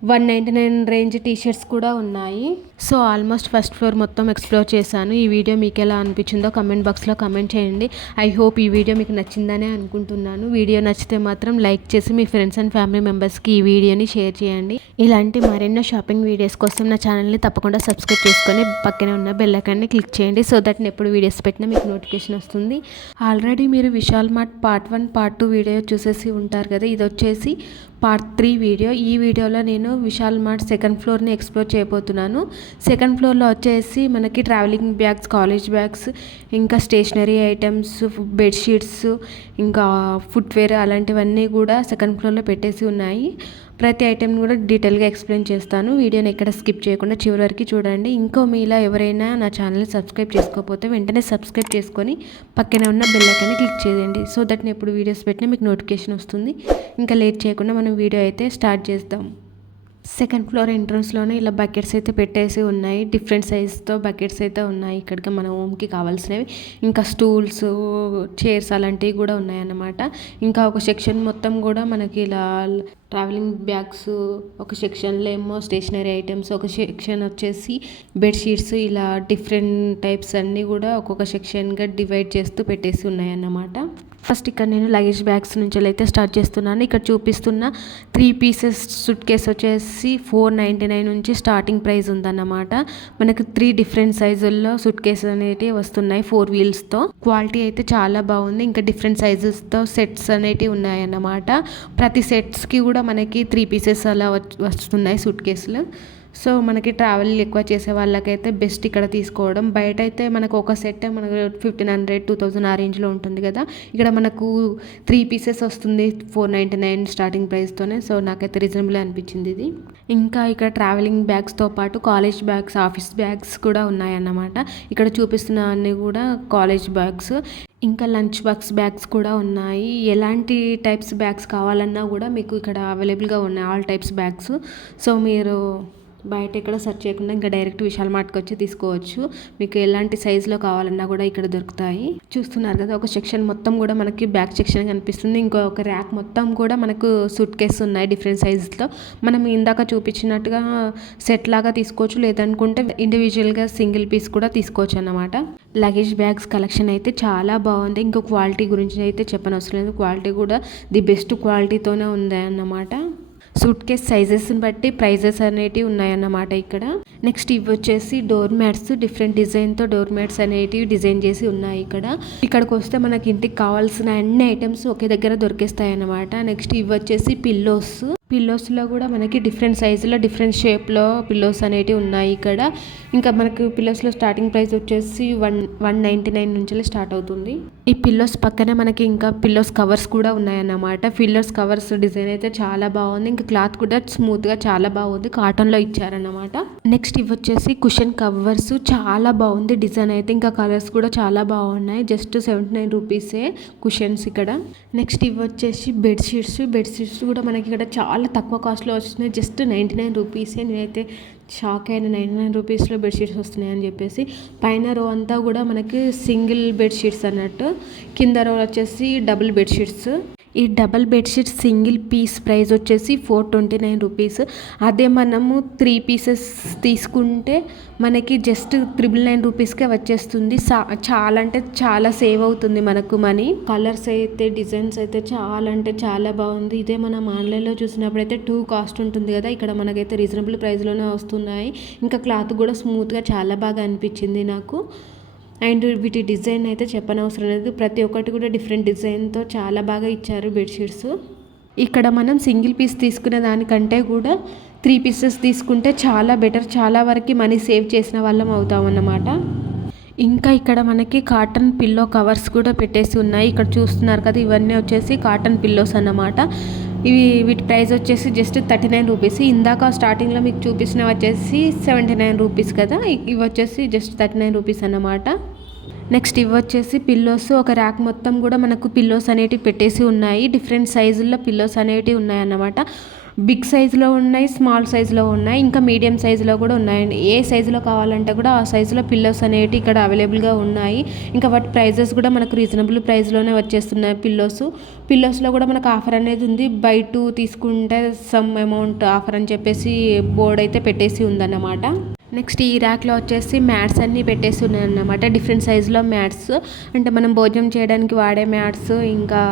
199 రేంజ్ టీ షర్ట్స్ కూడా ఉన్నాయి. సో ఆల్మోస్ట్ ఫస్ట్ ఫ్లోర్ మొత్తం ఎక్స్ప్లోర్ చేశాను. ఈ వీడియో మీకు ఎలా అనిపించిందో కమెంట్ బాక్స్లో కమెంట్ చేయండి. ఐ హోప్ ఈ వీడియో మీకు నచ్చిందనే అనుకుంటున్నాను. వీడియో నచ్చితే మాత్రం లైక్ చేసి మీ ఫ్రెండ్స్ అండ్ ఫ్యామిలీ మెంబర్స్కి ఈ వీడియోని షేర్ చేయండి. ఇలాంటి మరెన్నో షాపింగ్ వీడియోస్ కోసం నా ఛానల్ని తప్పకుండా సబ్స్క్రైబ్ చేసుకొని పక్కనే ఉన్న బెల్ ఐకాన్ని క్లిక్ చేయండి. సో దట్ నేను ఎప్పుడు వీడియోస్ పెట్టినా మీకు నోటిఫికేషన్ వస్తుంది. ఆల్రెడీ మీరు Vishal mart part 1, part 2 video చూసేసి ఉంటారు కదా. ఇది వచ్చేసి పార్ట్ 3 వీడియో. ఈ వీడియోలో నేను విశాల్ మార్ట్ సెకండ్ ఫ్లోర్ని ఎక్స్ప్లోర్ చేయబోతున్నాను. సెకండ్ ఫ్లోర్లో వచ్చేసి మనకి ట్రావెలింగ్ బ్యాగ్స్, కాలేజ్ బ్యాగ్స్, ఇంకా స్టేషనరీ ఐటమ్స్, బెడ్షీట్స్, ఇంకా ఫుట్వేర్ అలాంటివన్నీ కూడా సెకండ్ ఫ్లోర్లో పెట్టేసి ఉన్నాయి. ప్రతి ఐటెం కూడా డీటెయిల్గా ఎక్స్ప్లెయిన్ చేస్తాను. వీడియోని ఎక్కడ స్కిప్ చేయకుండా చివరి వరకు చూడండి. ఇంకో మీలా ఎవరైనా నా ఛానల్ని సబ్స్క్రైబ్ చేసుకోకపోతే వెంటనే సబ్స్క్రైబ్ చేసుకొని పక్కనే ఉన్న బెల్ ఐకాన్ని క్లిక్ చేయండి. సో దట్ నేను ఎప్పుడు వీడియోస్ పెట్టినా మీకు నోటిఫికేషన్ వస్తుంది. ఇంకా లేట్ చేయకుండా మనం వీడియో అయితే స్టార్ట్ చేద్దాం. సెకండ్ ఫ్లోర్ ఎంట్రన్స్లోనే ఇలా బకెట్స్ అయితే పెట్టేసి ఉన్నాయి. డిఫరెంట్ సైజ్తో బకెట్స్ అయితే ఉన్నాయి ఇక్కడికి మన హోమ్కి కావాల్సినవి. ఇంకా స్టూల్స్, చైర్స్ అలాంటివి కూడా ఉన్నాయన్నమాట. ఇంకా ఒక సెక్షన్ మొత్తం కూడా మనకి ఇలా ట్రావెలింగ్ బ్యాగ్స్, ఒక సెక్షన్లో ఏమో స్టేషనరీ ఐటమ్స్, ఒక సెక్షన్ వచ్చేసి బెడ్షీట్స్, ఇలా డిఫరెంట్ టైప్స్ అన్నీ కూడా ఒక్కొక్క సెక్షన్గా డివైడ్ చేస్తూ పెట్టేసి ఉన్నాయన్నమాట. ఫస్ట్ ఇక్కడ నేను లగేజ్ బ్యాగ్స్ నుంచి అయితే స్టార్ట్ చేస్తున్నాను. ఇక్కడ చూపిస్తున్న 3 పీసెస్ సూట్ కేస్ వచ్చేసి 499 నుంచి స్టార్టింగ్ ప్రైస్ ఉందన్నమాట. మనకు 3 డిఫరెంట్ సైజుల్లో సూట్ కేస్ అనేటివి వస్తున్నాయి 4 వీల్స్తో. క్వాలిటీ అయితే చాలా బాగుంది. ఇంకా డిఫరెంట్ సైజెస్తో సెట్స్ అనేటివి ఉన్నాయన్నమాట. ప్రతి సెట్స్కి కూడా మనకి 3 పీసెస్ అలా వస్తున్నాయి సూట్ కేసులు. సో మనకి ట్రావెల్ ఎక్కువ చేసే వాళ్ళకైతే బెస్ట్ ఇక్కడ తీసుకోవడం. బయట అయితే మనకు ఒక సెట్ మనకు 1500, 2000 ఆ రేంజ్లో ఉంటుంది కదా. ఇక్కడ మనకు 3 పీసెస్ వస్తుంది 499 స్టార్టింగ్ ప్రైస్తోనే. సో నాకైతే రీజనబుల్ అనిపించింది ఇది. ఇంకా ఇక్కడ ట్రావెలింగ్ బ్యాగ్స్తో పాటు కాలేజ్ బ్యాగ్స్, ఆఫీస్ బ్యాగ్స్ కూడా ఉన్నాయన్నమాట. ఇక్కడ చూపిస్తున్న అన్నీ కూడా కాలేజ్ బ్యాగ్స్. ఇంకా లంచ్ బాక్స్ బ్యాగ్స్ కూడా ఉన్నాయి. ఎలాంటి టైప్స్ బ్యాగ్స్ కావాలన్నా కూడా మీకు ఇక్కడ అవైలబుల్గా ఉన్నాయి, ఆల్ టైప్స్ బ్యాగ్స్. సో మీరు బయట ఇక్కడ సెర్చ్ చేయకుండా ఇంకా డైరెక్ట్ విశాల్ మార్ట్కి వచ్చి తీసుకోవచ్చు. మీకు ఎలాంటి సైజులో కావాలన్నా కూడా ఇక్కడ దొరుకుతాయి. చూస్తున్నారు కదా, ఒక సెక్షన్ మొత్తం కూడా మనకి బ్యాగ్ సెక్షన్ కనిపిస్తుంది. ఇంకొక ర్యాక్ మొత్తం కూడా మనకు సూట్ కేసు ఉన్నాయి డిఫరెంట్ సైజెస్లో. మనం ఇందాక చూపించినట్టుగా సెట్ లాగా తీసుకోవచ్చు, లేదనుకుంటే ఇండివిజువల్గా సింగిల్ పీస్ కూడా తీసుకోవచ్చు అన్నమాట. లగేజ్ బ్యాగ్స్ కలెక్షన్ అయితే చాలా బాగుంది. ఇంకో క్వాలిటీ గురించి అయితే చెప్పనవసరం లేదు. క్వాలిటీ కూడా ది బెస్ట్ క్వాలిటీతోనే ఉంది అన్నమాట. సూట్ కేస్ సైజెస్ని బట్టి ప్రైజెస్ అనేటివి ఉన్నాయన్నమాట ఇక్కడ. నెక్స్ట్ ఇవి వచ్చేసి డోర్ మ్యాట్స్. డిఫరెంట్ డిజైన్తో డోర్ మ్యాట్స్ అనేటివి డిజైన్ చేసి ఉన్నాయి ఇక్కడ. ఇక్కడికి వస్తే మనకి ఇంటికి కావాల్సిన అన్ని ఐటమ్స్ ఒకే దగ్గర దొరికేస్తాయి అన్నమాట. నెక్స్ట్ ఇవి వచ్చేసి పిల్లోస్లో కూడా మనకి డిఫరెంట్ సైజులో, డిఫరెంట్ షేప్లో పిల్లోస్ అనేటివి ఉన్నాయి ఇక్కడ. ఇంకా మనకు పిల్లోస్లో స్టార్టింగ్ ప్రైస్ వచ్చేసి 199 నుంచి స్టార్ట్ అవుతుంది. ఈ పిల్లోస్ పక్కనే మనకి ఇంకా పిల్లోస్ కవర్స్ కూడా ఉన్నాయన్నమాట. పిల్లోస్ కవర్స్ డిజైన్ అయితే చాలా బాగుంది. ఇంకా క్లాత్ కూడా స్మూత్గా చాలా బాగుంది, కాటన్లో ఇచ్చారన్నమాట. నెక్స్ట్ ఇవి వచ్చేసి కుషన్ కవర్స్. చాలా బాగుంది డిజైన్ అయితే. ఇంకా కలర్స్ కూడా చాలా బాగున్నాయి. జస్ట్ 79 రూపీసే కుషన్స్ ఇక్కడ. నెక్స్ట్ ఇవి వచ్చేసి బెడ్షీట్స్ కూడా మనకి ఇక్కడ చాలా తక్కువ కాస్ట్లో వస్తున్నాయి. జస్ట్ 99 రూపీసే. నేనైతే షాక్ అయిన 99 రూపీస్లో బెడ్షీట్స్ వస్తున్నాయని చెప్పేసి. పైన రో అంతా కూడా మనకి సింగిల్ బెడ్షీట్స్ అన్నట్టు, కింద రో వచ్చేసి డబుల్ బెడ్షీట్స్. ఈ double bedsheet single piece price వచ్చేసి 429 రూపీస్. అదే మనము 3 పీసెస్ తీసుకుంటే మనకి జస్ట్ 999 రూపీస్కే వచ్చేస్తుంది. చాలా అంటే చాలా సేవ్ అవుతుంది మనకు మనీ. కలర్స్ అయితే డిజైన్స్ అయితే చాలా అంటే చాలా బాగుంది. ఇదే మనం ఆన్లైన్లో చూసినప్పుడు అయితే 2 కాస్ట్ ఉంటుంది కదా, ఇక్కడ మనకైతే రీజనబుల్ ప్రైస్లోనే వస్తున్నాయి. ఇంకా క్లాత్ కూడా స్మూత్గా చాలా బాగా అనిపించింది నాకు. అండ్ వీటి డిజైన్ అయితే చెప్పనవసరం లేదు, ప్రతి ఒక్కటి కూడా డిఫరెంట్ డిజైన్తో చాలా బాగా ఇచ్చారు బెడ్షీట్స్. ఇక్కడ మనం సింగిల్ పీస్ తీసుకునే దానికంటే కూడా 3 పీసెస్ తీసుకుంటే చాలా బెటర్, చాలా వరకు మనీ సేవ్ చేసిన వాళ్ళం అవుతామన్నమాట. ఇంకా ఇక్కడ మనకి కాటన్ పిల్లో కవర్స్ కూడా పెట్టేసి ఉన్నాయి. ఇక్కడ చూస్తున్నారు కదా, ఇవన్నీ వచ్చేసి కాటన్ పిల్లోస్ అన్నమాట. వీటి ప్రైస్ వచ్చేసి జస్ట్ 39 రూపీస్. ఇందాక స్టార్టింగ్లో మీకు చూపించిన వచ్చేసి 79 రూపీస్ కదా, ఇవి వచ్చేసి జస్ట్ 39 రూపీస్ అన్నమాట. నెక్స్ట్ ఇవి వచ్చేసి పిల్లోస్. ఒక ర్యాక్ మొత్తం కూడా మనకు పిల్లోస్ అనేటివి పెట్టేసి ఉన్నాయి. డిఫరెంట్ సైజుల్లో పిల్లోస్ అనేటివి ఉన్నాయి అన్నమాట. బిగ్ సైజులో ఉన్నాయి, స్మాల్ సైజులో ఉన్నాయి, ఇంకా మీడియం సైజులో కూడా ఉన్నాయండి. ఏ సైజులో కావాలంటే కూడా ఆ సైజులో పిల్లోస్ అనేవి ఇక్కడ అవైలబుల్గా ఉన్నాయి. ఇంకా వాటి ప్రైజెస్ కూడా మనకు రీజనబుల్ ప్రైస్లోనే వచ్చేస్తున్నాయి. పిల్లోస్లో కూడా మనకు ఆఫర్ అనేది ఉంది. బై 2 తీసుకుంటే సమ్ అమౌంట్ ఆఫర్ అని చెప్పేసి బోర్డ్ అయితే పెట్టేసి ఉందన్నమాట. నెక్స్ట్ ఈ ర్యాక్లో వచ్చేసి మ్యాట్స్ అన్నీ పెట్టేసి ఉన్నాయన్నమాట. డిఫరెంట్ సైజులో మ్యాట్స్, అంటే మనం భోజనం చేయడానికి వాడే మ్యాట్స్, ఇంకా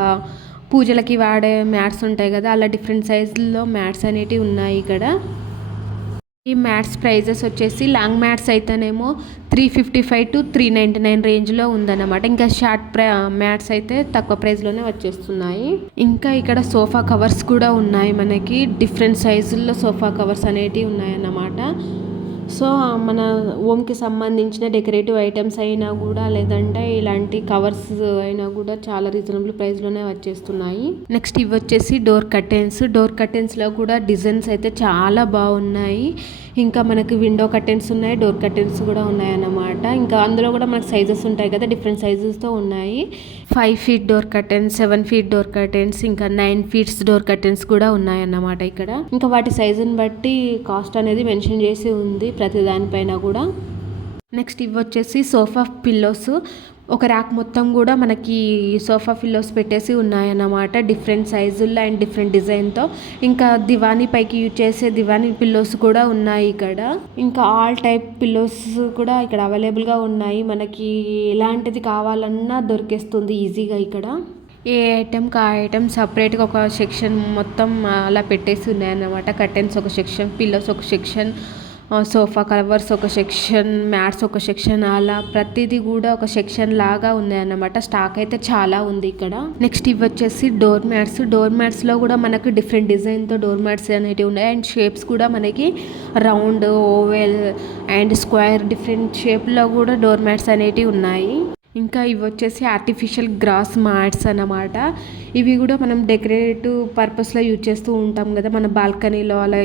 పూజలకి వాడే మ్యాట్స్ ఉంటాయి కదా, అలా డిఫరెంట్ సైజుల్లో మ్యాట్స్ అనేటివి ఉన్నాయి ఇక్కడ. ఈ మ్యాట్స్ ప్రైజెస్ వచ్చేసి లాంగ్ మ్యాట్స్ అయితేనేమో 355 to 399 రేంజ్లో ఉందన్నమాట. ఇంకా షార్ట్ మ్యాట్స్ అయితే తక్కువ ప్రైస్లోనే వచ్చేస్తున్నాయి. ఇంకా ఇక్కడ సోఫా కవర్స్ కూడా ఉన్నాయి మనకి. డిఫరెంట్ సైజుల్లో సోఫా కవర్స్ అనేటివి ఉన్నాయన్నమాట. సో మన హోమ్కి సంబంధించిన డెకరేటివ్ ఐటమ్స్ అయినా కూడా, లేదంటే ఇలాంటి కవర్స్ అయినా కూడా చాలా రీజనబుల్ ప్రైస్లోనే వచ్చేస్తున్నాయి. నెక్స్ట్ ఇవి వచ్చేసి డోర్ కర్టెన్స్లో కూడా డిజైన్స్ అయితే చాలా బాగున్నాయి. ఇంకా మనకి విండో కర్టెన్స్ ఉన్నాయి, డోర్ కర్టెన్స్ కూడా ఉన్నాయన్నమాట. ఇంకా అందులో కూడా మనకు సైజెస్ ఉంటాయి కదా, డిఫరెంట్ సైజెస్తో ఉన్నాయి. 5 feet door curtains, 7 feet door curtains, ఇంకా 9 feet డోర్ కర్టెన్స్ కూడా ఉన్నాయన్నమాట ఇక్కడ. ఇంకా వాటి సైజుని బట్టి కాస్ట్ అనేది మెన్షన్ చేసి ఉంది ప్రతి దానిపైన కూడా. నెక్స్ట్ ఇవి వచ్చేసి సోఫా పిల్లోస్. ఒక ర్యాక్ మొత్తం కూడా మనకి సోఫా పిల్లోస్ పెట్టేసి ఉన్నాయన్నమాట, డిఫరెంట్ సైజుల్లో అండ్ డిఫరెంట్ డిజైన్తో. ఇంకా దివానీ పైకి యూజ్ చేసే దివానీ పిల్లోస్ కూడా ఉన్నాయి ఇక్కడ. ఇంకా ఆల్ టైప్ పిల్లోస్ కూడా ఇక్కడ అవైలబుల్గా ఉన్నాయి. మనకి ఎలాంటిది కావాలన్నా దొరికేస్తుంది ఈజీగా ఇక్కడ. ఏ ఐటెంకి ఆ ఐటెం సపరేట్గా ఒక సెక్షన్ మొత్తం అలా పెట్టేసి ఉన్నాయన్నమాట. కర్టెన్స్ ఒక సెక్షన్, పిల్లోస్ ఒక సెక్షన్, సోఫా కవర్స్ ఒక సెక్షన్, మ్యాట్స్ ఒక సెక్షన్, అలా ప్రతిదీ కూడా ఒక సెక్షన్ లాగా ఉన్నాయన్నమాట. స్టాక్ అయితే చాలా ఉంది ఇక్కడ. నెక్స్ట్ ఇవి వచ్చేసి డోర్ మ్యాట్స్లో కూడా మనకు డిఫరెంట్ డిజైన్తో డోర్ మ్యాట్స్ అనేటివి ఉన్నాయి. అండ్ షేప్స్ కూడా మనకి round, oval and square different షేప్లో కూడా డోర్ మ్యాట్స్ అనేటివి ఉన్నాయి. ఇంకా ఇవి వచ్చేసి ఆర్టిఫిషియల్ గ్రాస్ మ్యాట్స్ అన్నమాట. ఇవి కూడా మనం డెకరేటివ్ పర్పస్లో యూజ్ చేస్తూ ఉంటాం కదా, మన బాల్కనీలో అలా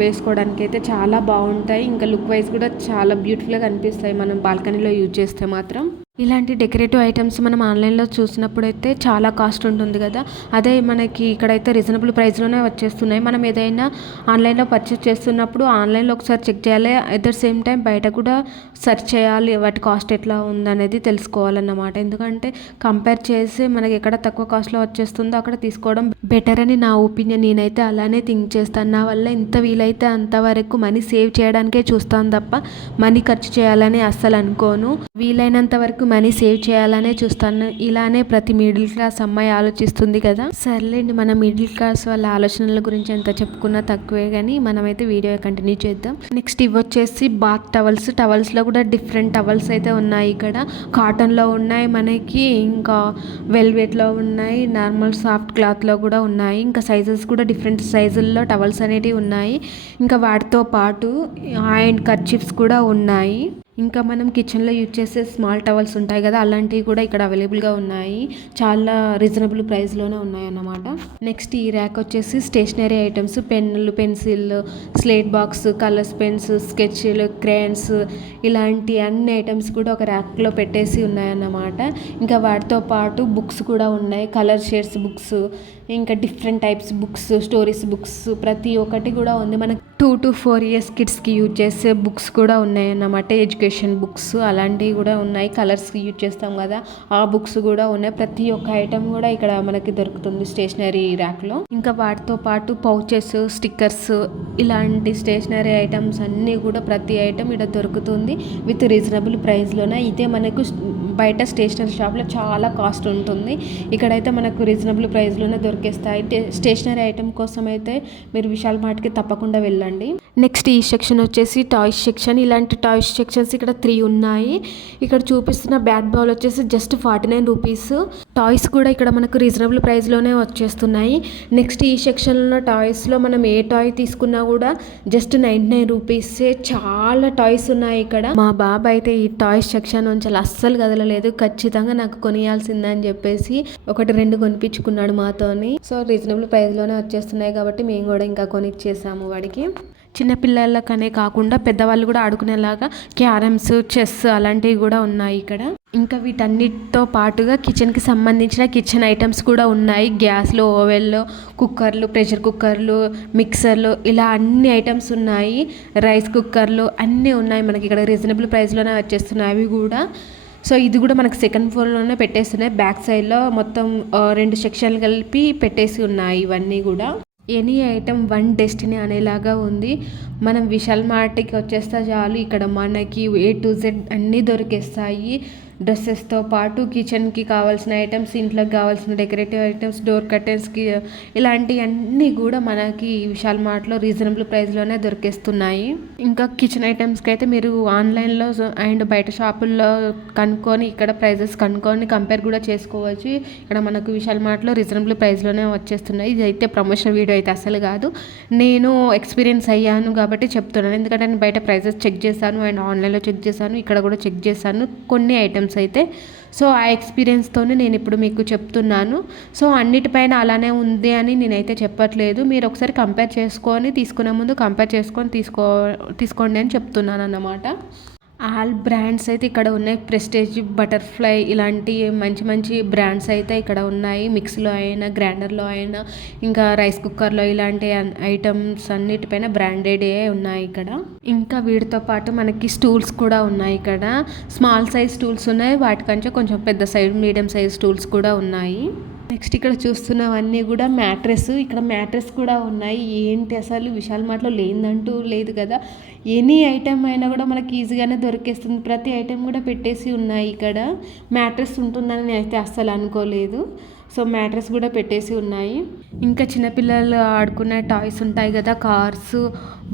వేసుకోవడానికి అయితే చాలా బాగుంటాయి. ఇంకా లుక్ వైజ్ కూడా చాలా బ్యూటిఫుల్గా కనిపిస్తాయి మనం బాల్కనీలో యూజ్ చేస్తే మాత్రం. ఇలాంటి డెకరేటివ్ ఐటమ్స్ మనం ఆన్లైన్లో చూసినప్పుడు అయితే చాలా కాస్ట్ ఉంటుంది కదా, అదే మనకి ఇక్కడైతే రీజనబుల్ ప్రైస్లోనే వచ్చేస్తున్నాయి. మనం ఏదైనా ఆన్లైన్లో పర్చేస్ చేస్తున్నప్పుడు ఆన్లైన్లో ఒకసారి చెక్ చేయాలి, అట్ ద సేమ్ టైం బయట కూడా సెర్చ్ చేయాలి, వాటి కాస్ట్ ఎట్లా ఉందనేది తెలుసుకోవాలన్నమాట. ఎందుకంటే కంపేర్ చేసి మనకి ఎక్కడ తక్కువ కాస్ట్లో వచ్చేస్తుందో అక్కడ తీసుకోవడం బెటర్ అని నా ఒపీనియన్. నేనైతే అలానే థింక్ చేస్తాను. నా వల్ల ఎంత వీలైతే అంతవరకు మనీ సేవ్ చేయడానికే చూస్తాను తప్ప మనీ ఖర్చు చేయాలని అస్సలు అనుకోను. వీలైనంత వరకు మనీ సేవ్ చేయాలనే చూస్తాను. ఇలానే ప్రతి మిడిల్ క్లాస్ అమ్మాయి ఆలోచిస్తుంది కదా. సర్లేండి, మన మిడిల్ క్లాస్ వాళ్ళ ఆలోచనల గురించి ఎంత చెప్పుకున్నా తక్కువే, కానీ మనమైతే వీడియో కంటిన్యూ చేద్దాం. నెక్స్ట్ ఇవి వచ్చేసి బాత్ టవల్స్లో కూడా డిఫరెంట్ టవల్స్ అయితే ఉన్నాయి ఇక్కడ. కాటన్లో ఉన్నాయి మనకి, ఇంకా వెల్వెట్లో ఉన్నాయి, నార్మల్ సాఫ్ట్ క్లాత్లో కూడా ఉన్నాయి. ఇంకా సైజెస్ కూడా డిఫరెంట్ సైజుల్లో టవల్స్ అనేటివి ఉన్నాయి. ఇంకా వాటితో పాటు హ్యాండ్ కర్చీఫ్స్ కూడా ఉన్నాయి. ఇంకా మనం కిచెన్లో యూజ్ చేసే స్మాల్ టవల్స్ ఉంటాయి కదా, అలాంటివి కూడా ఇక్కడ అవైలబుల్గా ఉన్నాయి. చాలా రీజనబుల్ ప్రైస్లోనే ఉన్నాయి అన్నమాట. నెక్స్ట్ ఈ ర్యాక్ వచ్చేసి స్టేషనరీ ఐటమ్స్, పెన్నులు, pencil, slate box, colours pens, స్కెచ్లు, క్రేయన్స్, ఇలాంటి అన్ని ఐటమ్స్ కూడా ఒక ర్యాక్లో పెట్టేసి ఉన్నాయన్నమాట. ఇంకా వాటితో పాటు బుక్స్ కూడా ఉన్నాయి, కలర్ షేడ్స్ బుక్స్, ఇంకా different types books, stories books, ప్రతి ఒక్కటి కూడా ఉంది. మనకు 2 to 4 years కిడ్స్కి యూజ్ చేసే బుక్స్ కూడా ఉన్నాయి అన్నమాట, ఎడ్యుకేషన్ ఎడ్యుకేషన్ బుక్స్ అలాంటివి కూడా ఉన్నాయి. కలర్స్ యూజ్ చేస్తాం కదా, ఆ బుక్స్ కూడా ఉన్నాయి. ప్రతి ఒక్క ఐటమ్ కూడా ఇక్కడ మనకి దొరుకుతుంది స్టేషనరీ ర్యాక్లో. ఇంకా వాటితో పాటు పౌచెస్, స్టిక్కర్స్, ఇలాంటి స్టేషనరీ ఐటమ్స్ అన్నీ కూడా ప్రతి ఐటమ్ ఇక్కడ దొరుకుతుంది విత్ రీజనబుల్ ప్రైస్లోనే. ఇదే మనకు బయట స్టేషనరీ షాప్లో చాలా కాస్ట్ ఉంటుంది, ఇక్కడైతే మనకు రీజనబుల్ ప్రైస్లోనే దొరికేస్తాయి. స్టేషనరీ ఐటమ్ కోసం అయితే మీరు విశాల్ మార్ట్కి తప్పకుండా వెళ్ళండి. నెక్స్ట్ ఈ సెక్షన్ వచ్చేసి టాయ్స్ సెక్షన్. ఇలాంటి టాయ్స్ సెక్షన్స్ ఇక్కడ 3 ఉన్నాయి. ఇక్కడ చూపిస్తున్న బ్యాట్ బాల్ వచ్చేసి జస్ట్ 49 రూపీస్. టాయ్స్ కూడా ఇక్కడ మనకు రీజనబుల్ ప్రైస్లోనే వచ్చేస్తున్నాయి. నెక్స్ట్ ఈ సెక్షన్లో టాయ్స్లో మనం ఏ టాయ్ తీసుకున్నా కూడా జస్ట్ 99 రూపీసే. చాలా టాయ్స్ ఉన్నాయి ఇక్కడ. మా బాబు అయితే ఈ టాయ్స్ సెక్షన్ నుంచి అస్సలు కదలలేదు. ఖచ్చితంగా నాకు కొనియాల్సిందని చెప్పేసి 1-2 కొనిపించుకున్నాడు మాతోని. సో రీజనబుల్ ప్రైస్లోనే వచ్చేస్తున్నాయి కాబట్టి మేము కూడా ఇంకా కొనిచ్చేసాము వాడికి. చిన్నపిల్లలకనే కాకుండా పెద్దవాళ్ళు కూడా ఆడుకునేలాగా క్యారమ్స్, చెస్ అలాంటివి కూడా ఉన్నాయి ఇక్కడ. ఇంకా వీటన్నిటితో పాటుగా కిచెన్కి సంబంధించిన కిచెన్ ఐటమ్స్ కూడా ఉన్నాయి. గ్యాస్లో, ఓవెన్లో, కుక్కర్లు, ప్రెషర్ కుక్కర్లు, మిక్సర్లు, ఇలా అన్ని ఐటమ్స్ ఉన్నాయి. రైస్ కుక్కర్లు అన్నీ ఉన్నాయి మనకి ఇక్కడ. రీజనబుల్ ప్రైస్లోనే వచ్చేస్తున్నాయి అవి కూడా. సో ఇది కూడా మనకు సెకండ్ ఫ్లోర్లోనే పెట్టేస్తున్నాయి. బ్యాక్ సైడ్లో మొత్తం 2 సెక్షన్లు కలిపి పెట్టేసి ఉన్నాయి ఇవన్నీ కూడా. ఎనీ ఐటమ్ వన్ డెస్టినీ అనేలాగా ఉంది. మనం విశాల్ మార్ట్కి వచ్చేస్తే చాలు, ఇక్కడ మనకి A to Z అన్నీ దొరికేస్తాయి. డ్రెస్సెస్తో పాటు కిచెన్కి కావాల్సిన ఐటమ్స్, ఇంట్లోకి కావాల్సిన డెకరేటివ్ ఐటమ్స్, డోర్ కర్టెన్స్కి, ఇలాంటివన్నీ కూడా మనకి విశాల్ మార్ట్లో రీజనబుల్ ప్రైస్లోనే దొరికేస్తున్నాయి. ఇంకా కిచెన్ ఐటమ్స్కి అయితే మీరు ఆన్లైన్లో అండ్ బయట షాపుల్లో కనుక్కొని ఇక్కడ ప్రైజెస్ కనుక్కొని కంపేర్ కూడా చేసుకోవచ్చు. ఇక్కడ మనకు విశాల్ మార్ట్లో రీజనబుల్ ప్రైస్లోనే వచ్చేస్తున్నాయి. ఇది అయితే ప్రమోషన్ వీడియో అయితే అసలు కాదు, నేను ఎక్స్పీరియన్స్ అయ్యాను కాబట్టి చెప్తున్నాను. ఎందుకంటే నేను బయట ప్రైజెస్ చెక్ చేశాను అండ్ ఆన్లైన్లో చెక్ చేశాను, ఇక్కడ కూడా చెక్ చేశాను కొన్ని ఐటమ్స్ అయితే. సో ఆ ఎక్స్పీరియన్స్తోనే నేను ఇప్పుడు మీకు చెప్తున్నాను. సో అన్నిటిపైన అలానే ఉంది అని నేనైతే చెప్పట్లేదు. మీరు ఒకసారి కంపేర్ చేసుకొని, తీసుకునే ముందు కంపేర్ చేసుకొని తీసుకోండి అని చెప్తున్నాను అన్నమాట. ఆల్ బ్రాండ్స్ అయితే ఇక్కడ ఉన్నాయి. ప్రెస్టేజ్, బటర్ఫ్లై, ఇలాంటి మంచి మంచి బ్రాండ్స్ అయితే ఇక్కడ ఉన్నాయి. మిక్స్లో అయినా, గ్రైండర్లో అయినా, ఇంకా రైస్ కుక్కర్లో, ఇలాంటి ఐటమ్స్ అన్నిటిపైన బ్రాండెడే ఉన్నాయి ఇక్కడ. ఇంకా వీటితో పాటు మనకి స్టూల్స్ కూడా ఉన్నాయి ఇక్కడ. స్మాల్ సైజ్ స్టూల్స్ ఉన్నాయి, వాటికంటే కొంచెం పెద్ద సైజ్, మీడియం సైజ్ స్టూల్స్ కూడా ఉన్నాయి. నెక్స్ట్ ఇక్కడ చూస్తున్నవన్నీ కూడా మ్యాట్రెస్. ఇక్కడ మ్యాట్రెస్ కూడా ఉన్నాయి. ఏంటి అసలు విశాల్ మార్ట్లో లేదంటూ లేదు కదా. ఎనీ ఐటమ్ అయినా కూడా మనకి ఈజీగానే దొరికేస్తుంది. ప్రతి ఐటమ్ కూడా పెట్టేసి ఉన్నాయి ఇక్కడ. మ్యాట్రెస్ ఉంటుందని నేనైతే అస్సలు అనుకోలేదు. సో మ్యాట్రెస్ కూడా పెట్టేసి ఉన్నాయి. ఇంకా చిన్నపిల్లలు ఆడుకునే టాయ్స్ ఉంటాయి కదా, కార్స్,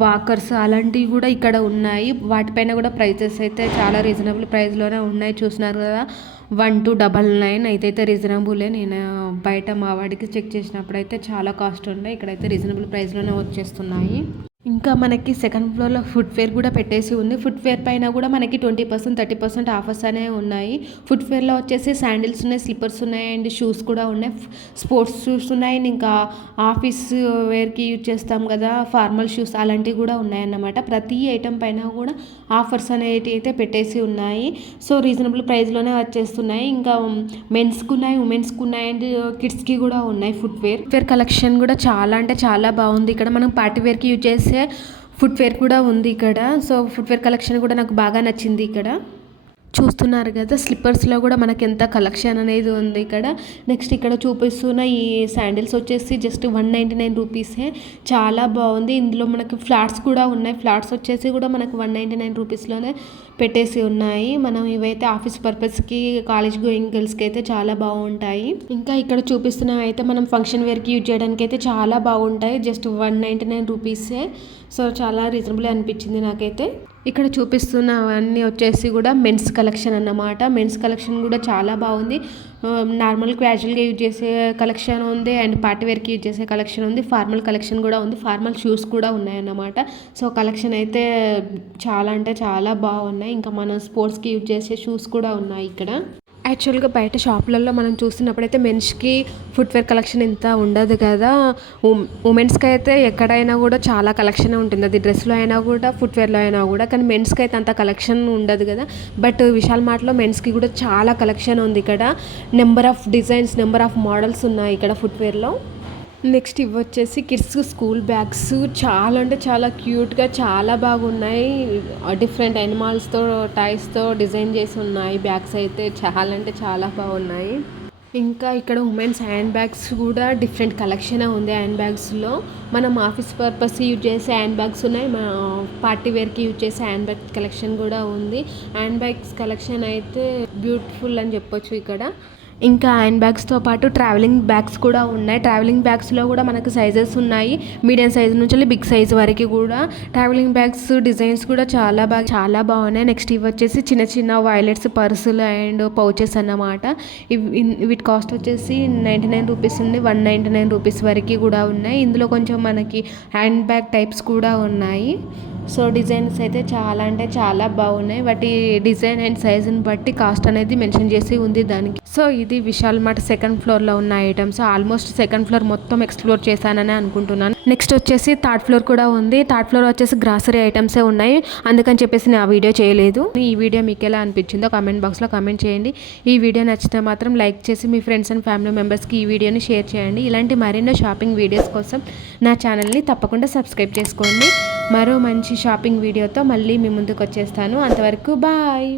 వాకర్స్, అలాంటివి కూడా ఇక్కడ ఉన్నాయి. వాటిపైన కూడా ప్రైజెస్ అయితే చాలా రీజనబుల్ ప్రైస్లోనే ఉన్నాయి. చూస్తున్నారు కదా, 1299 అయితే రీజనబులే. నేను బయట మా వాడికి చెక్ చేసినప్పుడు అయితే చాలా కాస్ట్ ఉన్నాయి. ఇక్కడైతే రీజనబుల్ ప్రైస్లోనే వచ్చేస్తున్నాయి. ఇంకా మనకి సెకండ్ ఫ్లోర్లో ఫుట్వేర్ కూడా పెట్టేసి ఉంది. ఫుట్వేర్ పైన కూడా మనకి 20%, 30% ఆఫర్స్ అనేవి ఉన్నాయి. ఫుట్వేర్లో వచ్చేసి శాండిల్స్ ఉన్నాయి, స్లిప్పర్స్ ఉన్నాయి అండ్ షూస్ కూడా ఉన్నాయి. స్పోర్ట్స్ షూస్ ఉన్నాయి, ఇంకా ఆఫీస్ వేర్కి యూజ్ చేస్తాం కదా ఫార్మల్ షూస్, అలాంటివి కూడా ఉన్నాయన్నమాట. ప్రతి ఐటమ్ పైన కూడా ఆఫర్స్ అనేవి అయితే పెట్టేసి ఉన్నాయి. సో రీజనబుల్ ప్రైస్లోనే వచ్చేస్తున్నాయి. ఇంకా మెన్స్కి ఉన్నాయి, ఉమెన్స్కి ఉన్నాయి అండ్ కిడ్స్కి కూడా ఉన్నాయి. ఫుట్వేర్ కలెక్షన్ కూడా చాలా అంటే చాలా బాగుంది. ఇక్కడ మనం పార్టీ వేర్కి యూజ్ చేసే ఫుట్వేర్ కూడా ఉంది ఇక్కడ. సో ఫుట్వేర్ కలెక్షన్ కూడా నాకు బాగా నచ్చింది ఇక్కడ. చూస్తున్నారు కదా, స్లిప్పర్స్లో కూడా మనకి ఎంత కలెక్షన్ అనేది ఉంది ఇక్కడ. నెక్స్ట్ ఇక్కడ చూపిస్తున్న ఈ శాండిల్స్ వచ్చేసి జస్ట్ 199 రూపీసే. చాలా బాగుంది. ఇందులో మనకి ఫ్లాట్స్ కూడా ఉన్నాయి. ఫ్లాట్స్ వచ్చేసి కూడా మనకు 199 రూపీస్లోనే పెట్టేసి ఉన్నాయి. మనం ఇవైతే ఆఫీస్ పర్పస్కి, కాలేజ్ గోయింగ్ గర్ల్స్కి అయితే చాలా బాగుంటాయి. ఇంకా ఇక్కడ చూపిస్తున్నవి అయితే మనం ఫంక్షన్ వేర్కి యూజ్ చేయడానికి అయితే చాలా బాగుంటాయి. జస్ట్ 199 రూపీసే. సో చాలా రీజనబుల్ అనిపించింది నాకైతే. ఇక్కడ చూపిస్తున్నవన్నీ వచ్చేసి కూడా మెన్స్ కలెక్షన్ అన్నమాట. మెన్స్ కలెక్షన్ కూడా చాలా బాగుంది. నార్మల్ క్యాజువల్గా యూజ్ చేసే కలెక్షన్ ఉంది అండ్ పార్టీ వేర్కి యూజ్ చేసే కలెక్షన్ ఉంది. ఫార్మల్ కలెక్షన్ కూడా ఉంది. ఫార్మల్ షూస్ కూడా ఉన్నాయన్నమాట. సో కలెక్షన్ అయితే చాలా అంటే చాలా బాగున్నాయి. ఇంకా మనం స్పోర్ట్స్కి యూజ్ చేసే షూస్ కూడా ఉన్నాయి ఇక్కడ. యాక్చువల్గా బయట షాపులలో మనం చూసినప్పుడైతే మెన్స్కి ఫుట్వేర్ కలెక్షన్ ఇంత ఉండదు కదా. ఉమెన్స్కి అయితే ఎక్కడైనా కూడా చాలా కలెక్షన్ ఉంటుంది, అది డ్రెస్లో అయినా కూడా ఫుట్వేర్లో అయినా కూడా. కానీ మెన్స్కి అయితే అంత కలెక్షన్ ఉండదు కదా. బట్ విశాల్ మార్ట్లో మెన్స్కి కూడా చాలా కలెక్షన్ ఉంది ఇక్కడ. Number of designs, number of models ఉన్నాయి ఇక్కడ ఫుట్వేర్లో. నెక్స్ట్ ఇవి వచ్చేసి కిడ్స్ స్కూల్ బ్యాగ్స్ చాలా అంటే చాలా క్యూట్గా చాలా బాగున్నాయి. డిఫరెంట్ యానిమల్స్తో టైస్తో డిజైన్ చేసి ఉన్నాయి. బ్యాగ్స్ అయితే చాలా అంటే చాలా బాగున్నాయి. ఇంకా ఇక్కడ ఉమెన్స్ హ్యాండ్ బ్యాగ్స్ కూడా డిఫరెంట్ కలెక్షన్ ఉంది. హ్యాండ్ బ్యాగ్స్లో మనం ఆఫీస్ పర్పస్ యూజ్ చేసే హ్యాండ్ బ్యాగ్స్ ఉన్నాయి, పార్టీ వేర్కి యూజ్ చేసే హ్యాండ్ బ్యాగ్ కలెక్షన్ కూడా ఉంది. హ్యాండ్ బ్యాగ్స్ కలెక్షన్ అయితే బ్యూటిఫుల్ అని చెప్పొచ్చు ఇక్కడ. ఇంకా హ్యాండ్ బ్యాగ్స్తో పాటు ట్రావెలింగ్ బ్యాగ్స్ కూడా ఉన్నాయి. ట్రావెలింగ్ బ్యాగ్స్లో కూడా మనకు సైజెస్ ఉన్నాయి, మీడియం సైజ్ నుంచి బిగ్ సైజ్ వరకు కూడా. ట్రావెలింగ్ బ్యాగ్స్ డిజైన్స్ కూడా చాలా బాగున్నాయి. నెక్స్ట్ ఇవి వచ్చేసి చిన్న చిన్న వాయిలెట్స్, పర్సులు అండ్ పౌచెస్ అన్నమాట. వీటి కాస్ట్ వచ్చేసి 99 రూపీస్ ఉంది, 199 రూపీస్ వరకు కూడా ఉన్నాయి. ఇందులో కొంచెం మనకి హ్యాండ్ బ్యాగ్ టైప్స్ కూడా ఉన్నాయి. సో డిజైన్స్ అయితే చాలా అంటే చాలా బాగున్నాయి. వాటి డిజైన్ అండ్ సైజుని బట్టి కాస్ట్ అనేది మెన్షన్ చేసి ఉంది దానికి. సో ఇది విశాల్ మార్ట్ సెకండ్ ఫ్లోర్లో ఉన్న ఐటమ్స్. ఆల్మోస్ట్ సెకండ్ ఫ్లోర్ మొత్తం ఎక్స్ప్లోర్ చేశానని అనుకుంటున్నాను. నెక్స్ట్ వచ్చేసి థర్డ్ ఫ్లోర్ కూడా ఉంది. థర్డ్ ఫ్లోర్ వచ్చేసి గ్రాసరీ ఐటమ్సే ఉన్నాయి, అందుకని చెప్పేసి నేను ఆ వీడియో చేయలేదు. ఈ వీడియో మీకు ఎలా అనిపించిందో కామెంట్ బాక్స్లో కామెంట్ చేయండి. ఈ వీడియో నచ్చితే మాత్రం లైక్ చేసి మీ ఫ్రెండ్స్ అండ్ ఫ్యామిలీ మెంబర్స్కి ఈ వీడియోని షేర్ చేయండి. ఇలాంటి మరెన్నో షాపింగ్ వీడియోస్ కోసం నా ఛానల్ని తప్పకుండా సబ్స్క్రైబ్ చేసుకోండి. మరో మంచి షాపింగ్ వీడియోతో మళ్ళీ మీ ముందుకు వచ్చేస్తాను. అంతవరకు బాయ్.